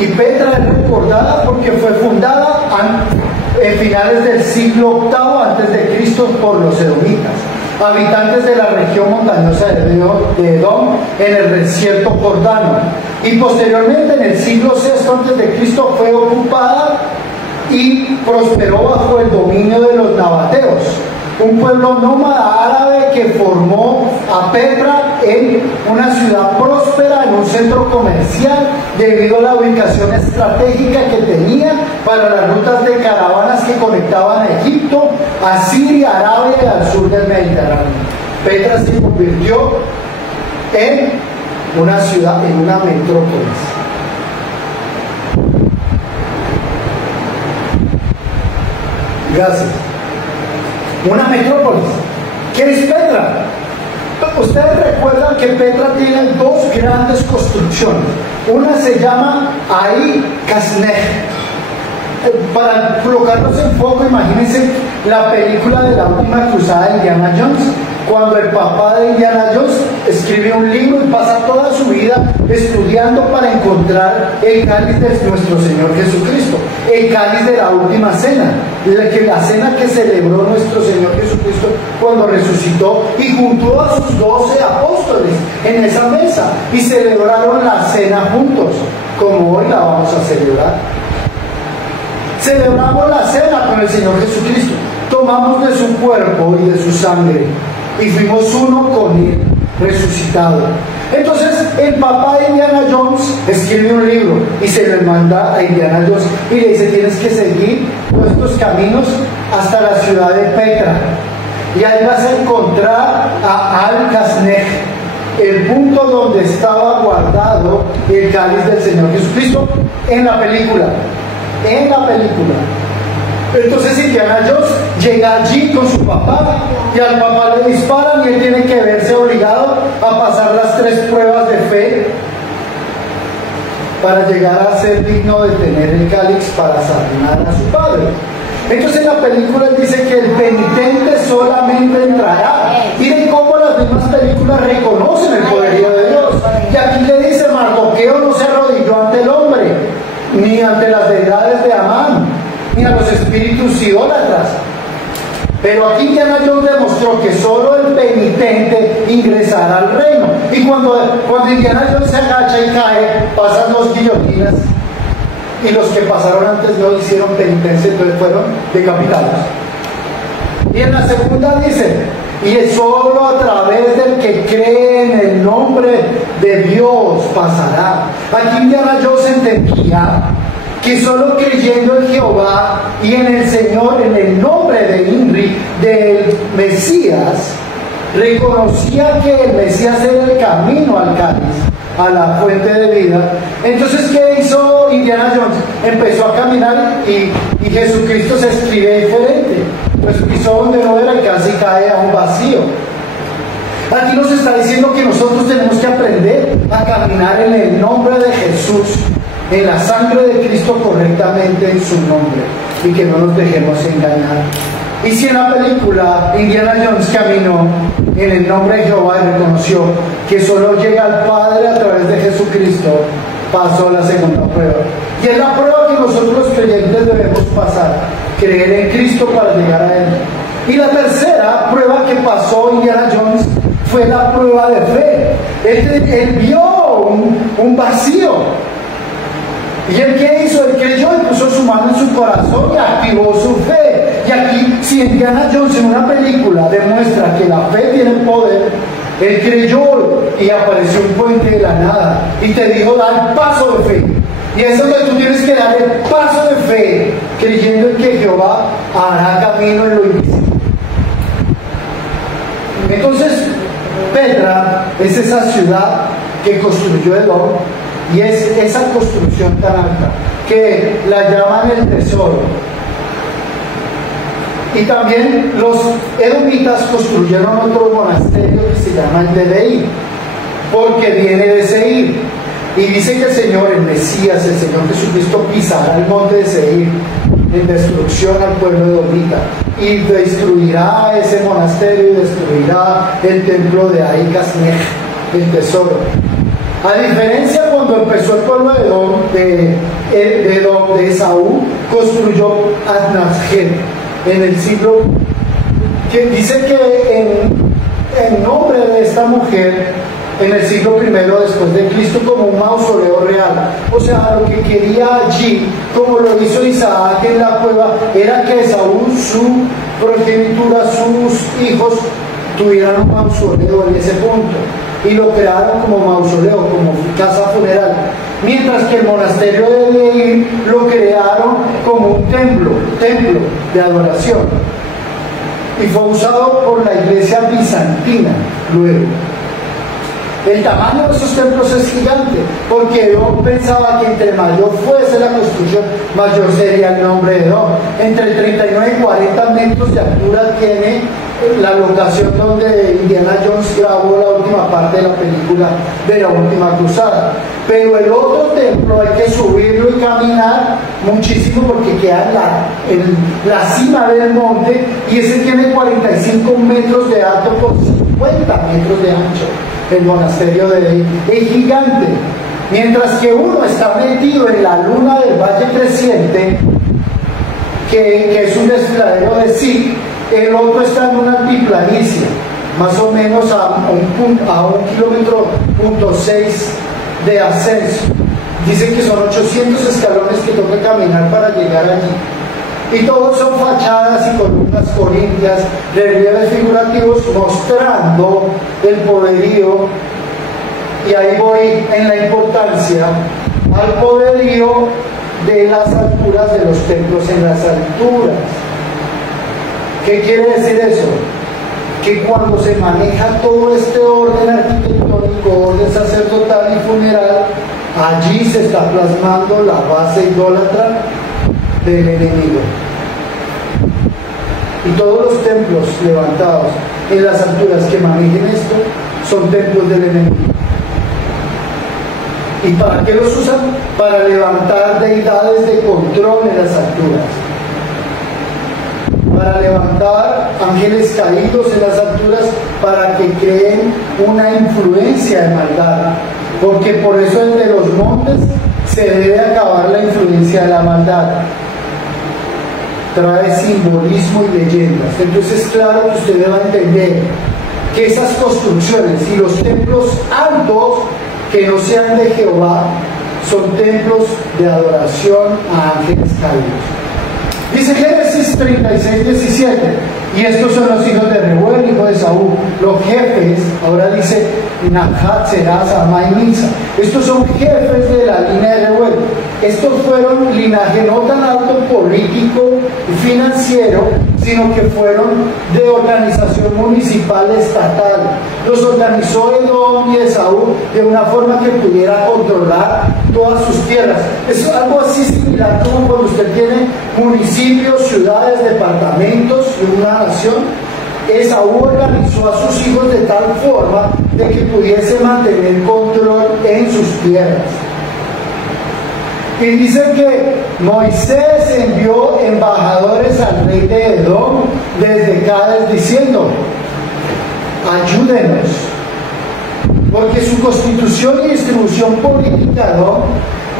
Y Petra es recordada porque fue fundada en finales del siglo VIII antes de Cristo por los edomitas, habitantes de la región montañosa de Edom en el desierto jordano, y posteriormente en el siglo VI antes de Cristo fue ocupada y prosperó bajo el dominio de los nabateos, un pueblo nómada árabe que formó a Petra en una ciudad próspera, en un centro comercial, debido a la ubicación estratégica que tenía para las rutas de caravanas que conectaban a Egipto, a Siria, Arabia y al sur del Mediterráneo. Petra se convirtió en una ciudad, en una metrópolis. Gracias. Una metrópolis. ¿Qué es Petra? Ustedes recuerdan que Petra tiene dos grandes construcciones. Una se llama Ai Kasneh. Para colocarnos en foco, imagínense la película de la última cruzada de Indiana Jones, cuando el papá de Indiana Jones escribe un libro y pasa toda su vida estudiando para encontrar el cáliz de nuestro Señor Jesucristo, el cáliz de la última cena, la cena que celebró nuestro Señor Jesucristo cuando resucitó y juntó a sus 12 apóstoles en esa mesa y celebraron la cena juntos, como hoy la vamos a celebrar. Celebramos la cena con el Señor Jesucristo. tomamos de su cuerpo y de su sangre y fuimos uno con él, resucitado. Entonces el papá de Indiana Jones escribe un libro y se lo manda a Indiana Jones y le dice: tienes que seguir todos estos caminos hasta la ciudad de Petra, y ahí vas a encontrar a Al-Kasneh, el punto donde estaba guardado el cáliz del Señor Jesucristo en la película. Entonces Indiana Jones llega allí con su papá y al papá le disparan y él tiene que verse obligado a pasar las 3 pruebas de fe para llegar a ser digno de tener el cáliz para sanar a su padre. Entonces en la película él dice que el penitente solamente entrará. Miren cómo las mismas películas reconocen el poderío de Dios. Y aquí le dice: Mardoqueo no se arrodilló ante el hombre, ni ante las deidades de Amán, ni a los espíritus idólatras. Pero aquí Indiana Jones demostró que solo el penitente ingresará al reino. Y cuando Indiana Jones se agacha y cae, pasan 2 guillotinas, y los que pasaron antes no hicieron penitencia, entonces fueron decapitados. Y en la segunda dice: y es solo a través del que cree en el nombre de Dios pasará. Aquí Indiana Jones entendía que solo creyendo en Jehová y en el Señor, en el nombre de Inri, del Mesías, reconocía que el Mesías era el camino al cáliz, a la fuente de vida. Entonces, ¿qué hizo Indiana Jones? Empezó a caminar y Jesucristo se escribe diferente. Pues pisó donde no era y casi cae a un vacío. Aquí nos está diciendo que nosotros tenemos que aprender a caminar en el nombre de Jesús, en la sangre de Cristo, correctamente en su nombre, y que no nos dejemos engañar. Y si en la película Indiana Jones caminó en el nombre de Jehová y reconoció que solo llega al Padre a través de Jesucristo, pasó la segunda prueba. Y es la prueba que nosotros los creyentes debemos pasar: creer en Cristo para llegar a Él. Y la tercera prueba que pasó Indiana Jones fue la prueba de fe. Él vio un vacío. ¿Y él qué hizo? Él creyó y puso su mano en su corazón y activó su fe. Y aquí, si Indiana Jones en una película demuestra que la fe tiene poder, él creyó y apareció un puente de la nada y te dijo: da el paso de fe. Y eso es lo que tú tienes que dar, el paso de fe, creyendo en que Jehová hará camino en lo invisible. Entonces, Petra es esa ciudad que construyó Edom, y es esa construcción tan alta que la llaman el tesoro. Y también los edomitas construyeron otro monasterio que se llama el de Deir, porque viene de Seir. Y dice que el Señor, el Mesías, el Señor Jesucristo, pisará el monte de Seir en destrucción al pueblo edomita, y destruirá ese monasterio y destruirá el templo de Al-Kasneh, el tesoro. A diferencia, cuando empezó el pueblo de Esaú, construyó Adnasjet en el siglo, que dice que en nombre de esta mujer, en el siglo I después de Cristo, como un mausoleo real. O sea, lo que quería allí, como lo hizo Isaac en la cueva, era que Esaú, su progenitura, sus hijos, tuvieran un mausoleo en ese punto, y lo crearon como mausoleo, como casa funeral, mientras que el monasterio de Deir lo crearon como un templo de adoración, y fue usado por la iglesia bizantina luego. El tamaño de esos templos es gigante, porque yo pensaba que entre mayor fuese la construcción, mayor sería el nombre de Edom. Entre 39 y 40 metros de altura tiene la locación donde Indiana Jones grabó la última parte de la película de la última cruzada. Pero el otro templo hay que subirlo y caminar muchísimo, porque queda en la cima del monte, y ese tiene 45 metros de alto por 50 metros de ancho. El monasterio de Deir es gigante, mientras que uno está metido en la luna del Valle Creciente, que es un desfiladero de Zik. El otro está en una altiplanicie, más o menos a 1,6 kilómetros de ascenso. Dicen que son 800 escalones que toca caminar para llegar allí. Y todos son fachadas y columnas corintias, relieves figurativos mostrando el poderío, y ahí voy en la importancia, al poderío de las alturas de los templos en las alturas. ¿Qué quiere decir eso? Que cuando se maneja todo este orden arquitectónico, orden sacerdotal y funeral, allí se está plasmando la base idólatra del enemigo. Y todos los templos levantados en las alturas que manejen esto son templos del enemigo. ¿Y para qué los usan? Para levantar deidades de control en las alturas, para levantar ángeles caídos en las alturas, para que creen una influencia de maldad, porque por eso desde los montes se debe acabar la influencia de la maldad. Trae simbolismo y leyendas. Entonces, claro que usted debe entender que esas construcciones y los templos altos que no sean de Jehová son templos de adoración a ángeles caídos. Dice Génesis 36:17, y estos son los hijos de Reuel, hijo de Saúl, los jefes. Ahora dice Nahat, Será, Samá y Misa. Estos son jefes de la línea de Reuel. Estos fueron linaje no tan alto político y financiero, sino que fueron de organización municipal estatal. Los organizó Edom y Esaú de una forma que pudiera controlar todas sus tierras. Es algo así similar como cuando usted tiene municipios, ciudades, departamentos de una nación. Esaú organizó a sus hijos de tal forma de que pudiese mantener control en sus tierras. Y dice que Moisés envió embajadores al rey de Edom desde Cádiz diciendo: ayúdenos, porque su constitución y distribución política de Edom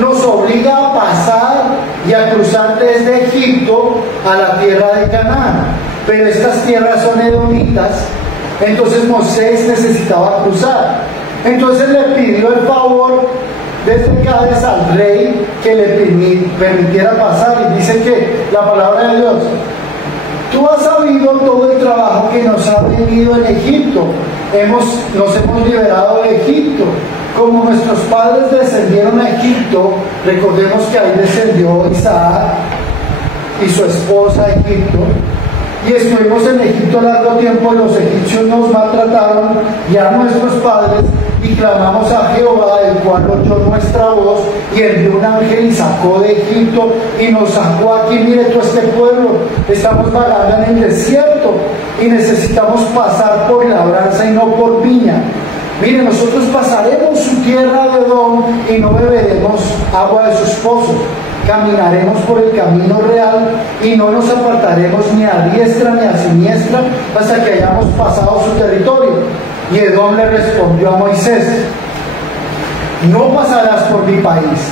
nos obliga a pasar y a cruzar desde Egipto a la tierra de Canaán, pero estas tierras son edomitas. Entonces Moisés necesitaba cruzar. Entonces le pidió el favor desde Cádiz al rey que le permitiera pasar, y dice que la palabra de Dios: tú has sabido todo el trabajo que nos ha venido en Egipto, nos hemos liberado de Egipto, como nuestros padres descendieron a Egipto. Recordemos que ahí descendió Isaac y su esposa a Egipto, y estuvimos en Egipto largo tiempo. Los egipcios nos maltrataron y a nuestros padres, y clamamos a Jehová, el cual oyó nuestra voz y envió un ángel y sacó de Egipto y nos sacó aquí. Mire todo este pueblo, estamos vagando en el desierto y necesitamos pasar por labranza y no por viña. Mire, nosotros pasaremos su tierra de Edom y no beberemos agua de sus pozos. Caminaremos por el camino real y no nos apartaremos ni a diestra ni a siniestra hasta que hayamos pasado su territorio. Y Edom le respondió a Moisés: no pasarás por mi país,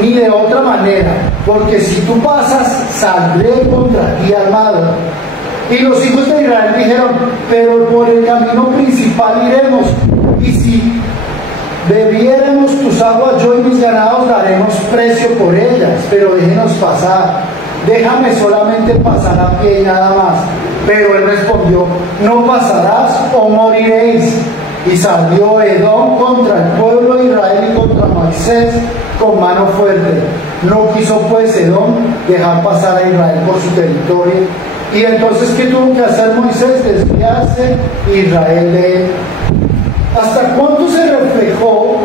ni de otra manera, porque si tú pasas, saldré contra ti armado. Y los hijos de Israel dijeron: pero por el camino principal iremos, y si bebiéramos tus aguas, yo y mis ganados daremos precio por ellas, pero déjenos pasar, déjame solamente pasar a pie y nada más. Pero él respondió: no pasarás o moriréis. Y salió Edom contra el pueblo de Israel y contra Moisés con mano fuerte. No quiso pues Edom dejar pasar a Israel por su territorio. Y entonces, ¿qué tuvo que hacer Moisés? Desviarse Israel de él. ¿Hasta cuánto se reflejó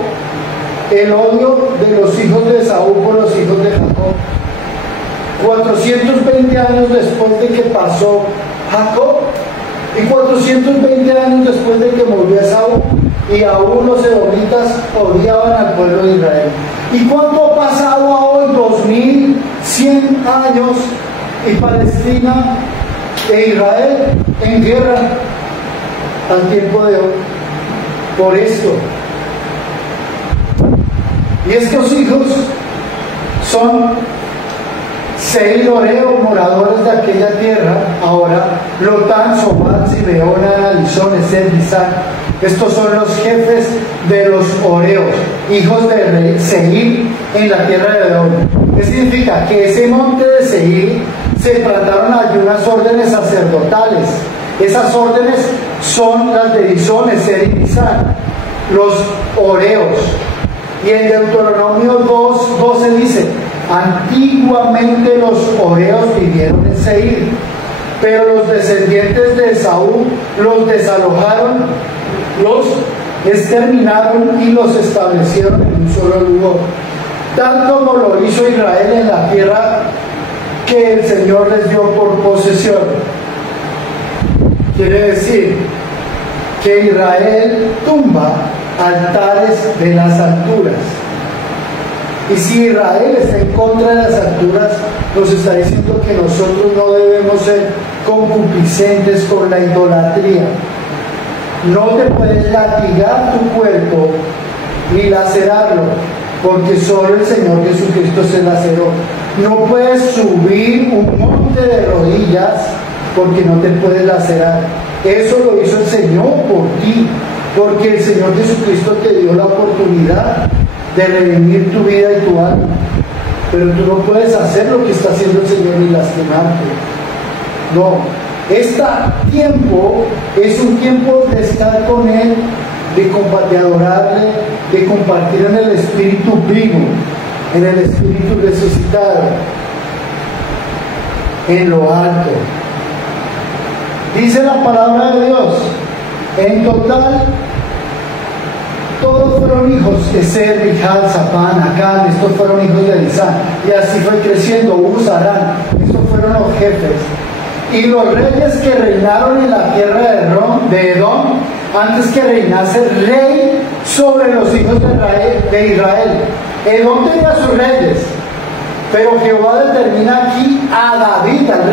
el odio de los hijos de Esaú por los hijos de Jacob? 420 años después de que pasó Jacob, y 420 años después de que murió Esaú, y aún los edomitas odiaban al pueblo de Israel. ¿Y cuánto ha pasado a hoy? 2100 años, y Palestina e Israel en guerra al tiempo de hoy por esto. Y estos hijos son Seir, Oreo, moradores de aquella tierra. Ahora Lotán, Sobal, Sibeón, Analizón, Ezer, Isaac. Estos son los jefes de los Oreos, hijos de Seir en la tierra de Edom. ¿Qué significa? Que ese monte de Seir se plantaron allí unas órdenes sacerdotales. Esas órdenes son las de Disón, Ezer y Disán, los Horeos. Y en Deuteronomio 2:12 dice: antiguamente los Horeos vivieron en Seir, pero los descendientes de Esaú los desalojaron, los exterminaron y los establecieron en un solo lugar, tal como lo hizo Israel en la tierra que el Señor les dio por posesión. Quiere decir que Israel tumba altares de las alturas. Y si Israel está en contra de las alturas, nos está diciendo que nosotros no debemos ser concupiscentes con la idolatría. No te puedes latigar tu cuerpo ni lacerarlo, porque solo el Señor Jesucristo se laceró. No puedes subir un monte de rodillas porque no te puedes lacerar. Eso lo hizo el Señor por ti, porque el Señor Jesucristo te dio la oportunidad de redimir tu vida y tu alma. Pero tú no puedes hacer lo que está haciendo el Señor ni lastimarte. No. Este tiempo es un tiempo de estar con Él, de adorarle, de compartir en el Espíritu vivo, en el Espíritu resucitado, en lo alto. Dice la palabra de Dios, en total, todos fueron hijos de Ezer, Bijal, Zapán, Acán. Estos fueron hijos de Disán. Y así fue creciendo. Uz, Arán. Estos fueron los jefes. Y los reyes que reinaron en la tierra de Edom, antes que reinase rey sobre los hijos de Israel. Edom tenía sus reyes, pero Jehová determina aquí a David, al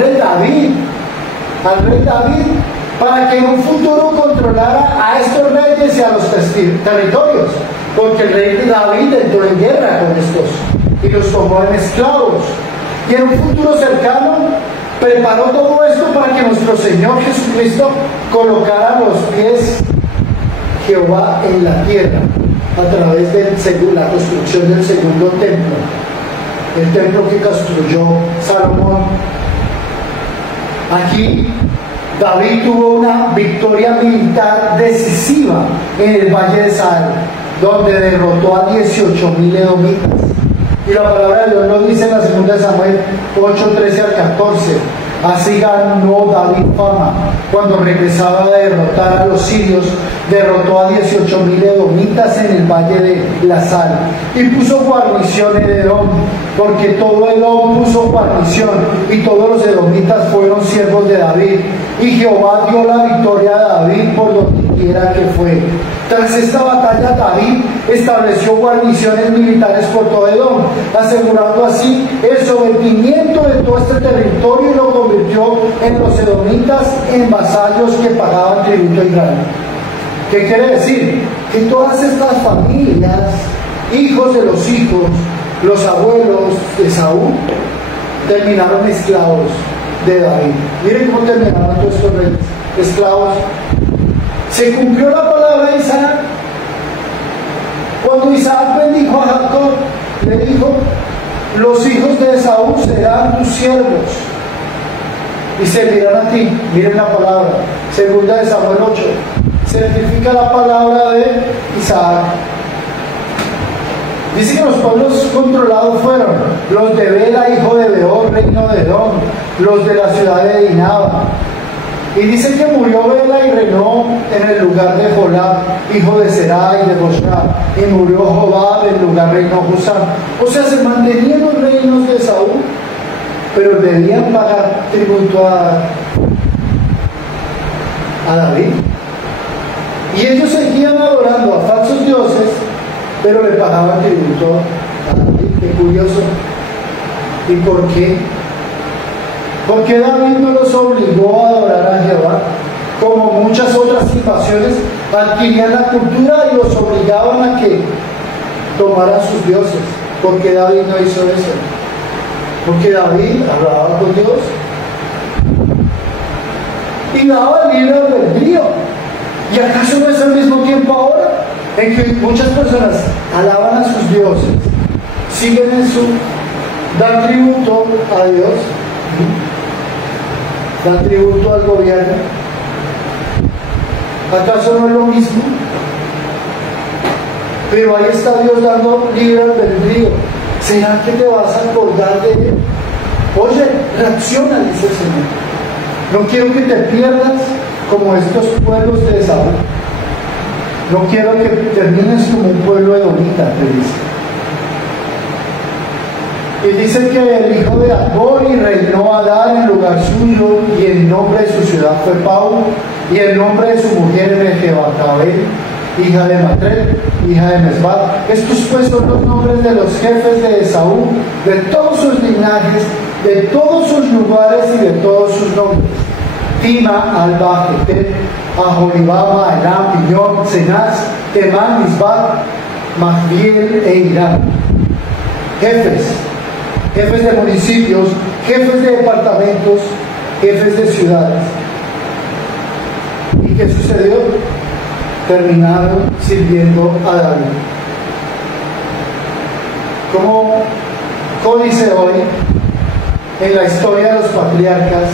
rey David, para que en un futuro controlara a estos reyes y a los territorios, porque el rey de David entró en guerra con estos y los tomó en esclavos. Y en un futuro cercano preparó todo esto para que nuestro Señor Jesucristo colocara los pies Jehová en la tierra a través de la construcción del segundo templo, el templo que construyó Salomón. Aquí David tuvo una victoria militar decisiva en el Valle de Sahar, donde derrotó a 18,000 edomitas. Y la palabra de Dios lo dice en la segunda de Samuel 8:13 al 14. Así ganó David fama. Cuando regresaba a derrotar a los sirios, derrotó a 18,000 edomitas en el valle de la Sal. Y puso guarnición en Edom, porque todo Edom puso guarnición, y todos los edomitas fueron siervos de David. Y Jehová dio la victoria a David por donde quiera que fue. Tras esta batalla, David estableció guarniciones militares por todo Edom, asegurando así el sometimiento de todo este territorio, y lo convirtió en los edomitas en vasallos que pagaban tributo a Israel. ¿Qué quiere decir? Que todas estas familias, hijos de los hijos, los abuelos de Saúl, terminaron esclavos de David. Miren cómo terminaron todos estos reyes, esclavos. Se cumplió la palabra de Isaac. Cuando Isaac bendijo a Jacob, le dijo: los hijos de Esaú serán tus siervos y servirán a ti. Miren la palabra, segunda de Samuel 8, certifica la palabra de Isaac. Dice que los pueblos controlados fueron los de Bela, hijo de Beor, reino de Edom, los de la ciudad de Dinaba. Y dice que murió Bela y reinó en el lugar de Jolab, hijo de Será y de Boshra. Y murió Jobab, en lugar reinó Husam. O sea, se mantenían los reinos de Saúl, pero debían pagar tributo a David. Y ellos seguían adorando a falsos dioses, pero le pagaban tributo a David. Qué curioso. ¿Y por qué? Porque David no los obligó a adorar a Jehová. Como muchas otras invasiones, adquirían la cultura y los obligaban a que tomaran sus dioses. Porque David no hizo eso. Porque David hablaba con Dios y daba el libre albedrío. ¿Y acaso no es al mismo tiempo ahora en que muchas personas alaban a sus dioses, siguen en dan tributo a Dios, da tributo al gobierno. ¿Acaso no es lo mismo? Pero ahí está Dios dando libre albedrío. ¿Será que te vas a acordar de Él? Oye, reacciona, dice el Señor. No quiero que te pierdas como estos pueblos de Esaú. No quiero que termines como un pueblo edomita, te dice. Y dice que el hijo de Acbor y reinó Adán en lugar suyo, y el nombre de su ciudad fue Pau, y el nombre de su mujer Mejebacabel, hija de Matred, hija de Mesbat. Estos pues son los nombres de los jefes de Esaú, de todos sus linajes, de todos sus lugares y de todos sus nombres: Tima, Alba, Jetet, Aholibama, Elam, Piñón, Cenaz, Temán, Isbat, Magdiel e Irán. Jefes de municipios, jefes de departamentos, jefes de ciudades. ¿Y qué sucedió? Terminaron sirviendo a David. Como códice hoy, en la historia de los patriarcas,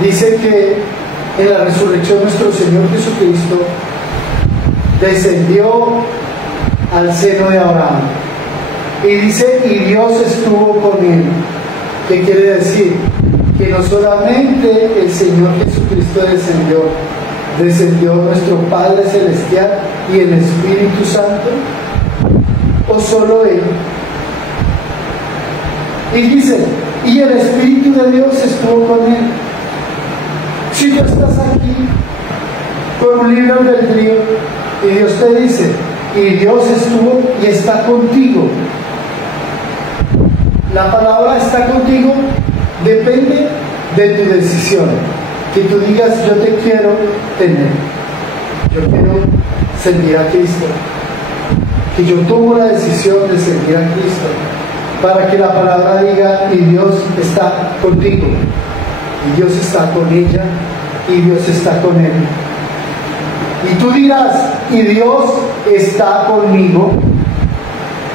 dice que en la resurrección nuestro Señor Jesucristo descendió al seno de Abraham. Y dice, y Dios estuvo con él. ¿Qué quiere decir? Que no solamente el Señor Jesucristo descendió nuestro Padre Celestial y el Espíritu Santo, o solo Él. Y dice, y el Espíritu de Dios estuvo con él. Si tú estás aquí con un libre albedrío y Dios te dice, y Dios estuvo y está contigo. La palabra está contigo depende de tu decisión. Que tú digas, yo te quiero tener, yo quiero servir a Cristo, que yo tomo la decisión de servir a Cristo, para que la palabra diga, y Dios está contigo, y Dios está con ella, y Dios está con él. Y tú dirás, y Dios está conmigo,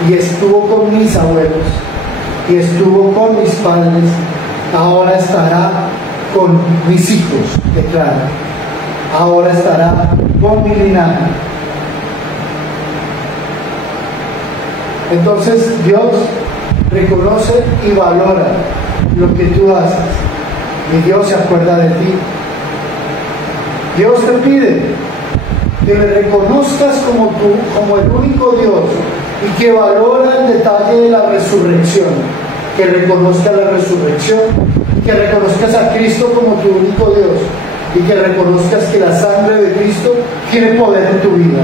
y estuvo con mis abuelos, y estuvo con mis padres, ahora estará con mis hijos, declara. Ahora estará con mi linaje. Entonces Dios reconoce y valora lo que tú haces, y Dios se acuerda de ti. Dios te pide que le reconozcas como el único Dios, y que valora el detalle de la resurrección, que reconozcas la resurrección, que reconozcas a Cristo como tu único Dios, y que reconozcas que la sangre de Cristo tiene poder en tu vida.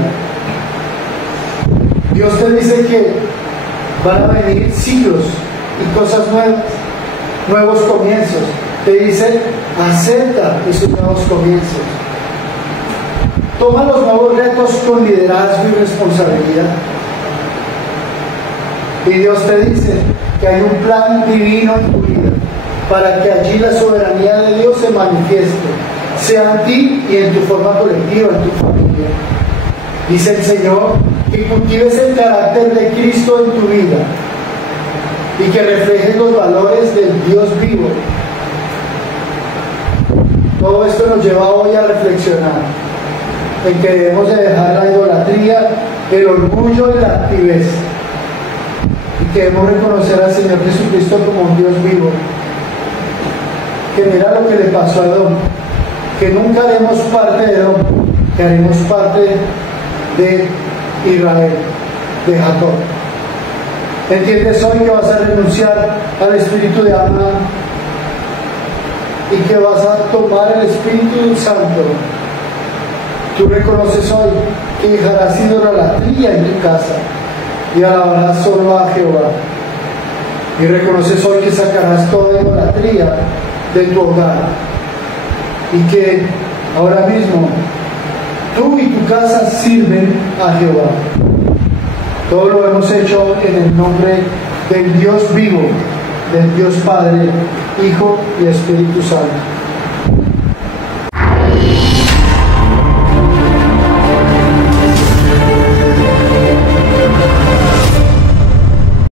Dios te dice que van a venir siglos y cosas nuevas, nuevos comienzos. Te dice, acepta esos nuevos comienzos. Toma los nuevos retos con liderazgo y responsabilidad. Y Dios te dice que hay un plan divino en tu vida, para que allí la soberanía de Dios se manifieste, sea en ti y en tu forma colectiva, en tu familia. Dice el Señor, que cultives el carácter de Cristo en tu vida, y que reflejes los valores del Dios vivo. Todo esto nos lleva hoy a reflexionar en que debemos de dejar la idolatría, el orgullo y la altivez, y que debemos reconocer al Señor Jesucristo como un Dios vivo. Que mira lo que le pasó a Edom, que nunca haremos parte de Edom, que haremos parte de Israel, de Jacob. ¿Entiendes hoy que vas a renunciar al espíritu de Amán y que vas a tomar el Espíritu Santo? Tú reconoces hoy que dejarás idolatría en tu casa y alabarás solo a Jehová. Y reconoces hoy que sacarás toda idolatría de tu hogar, y que ahora mismo tú y tu casa sirven a Jehová. Todo lo hemos hecho en el nombre del Dios vivo, del Dios Padre, Hijo y Espíritu Santo.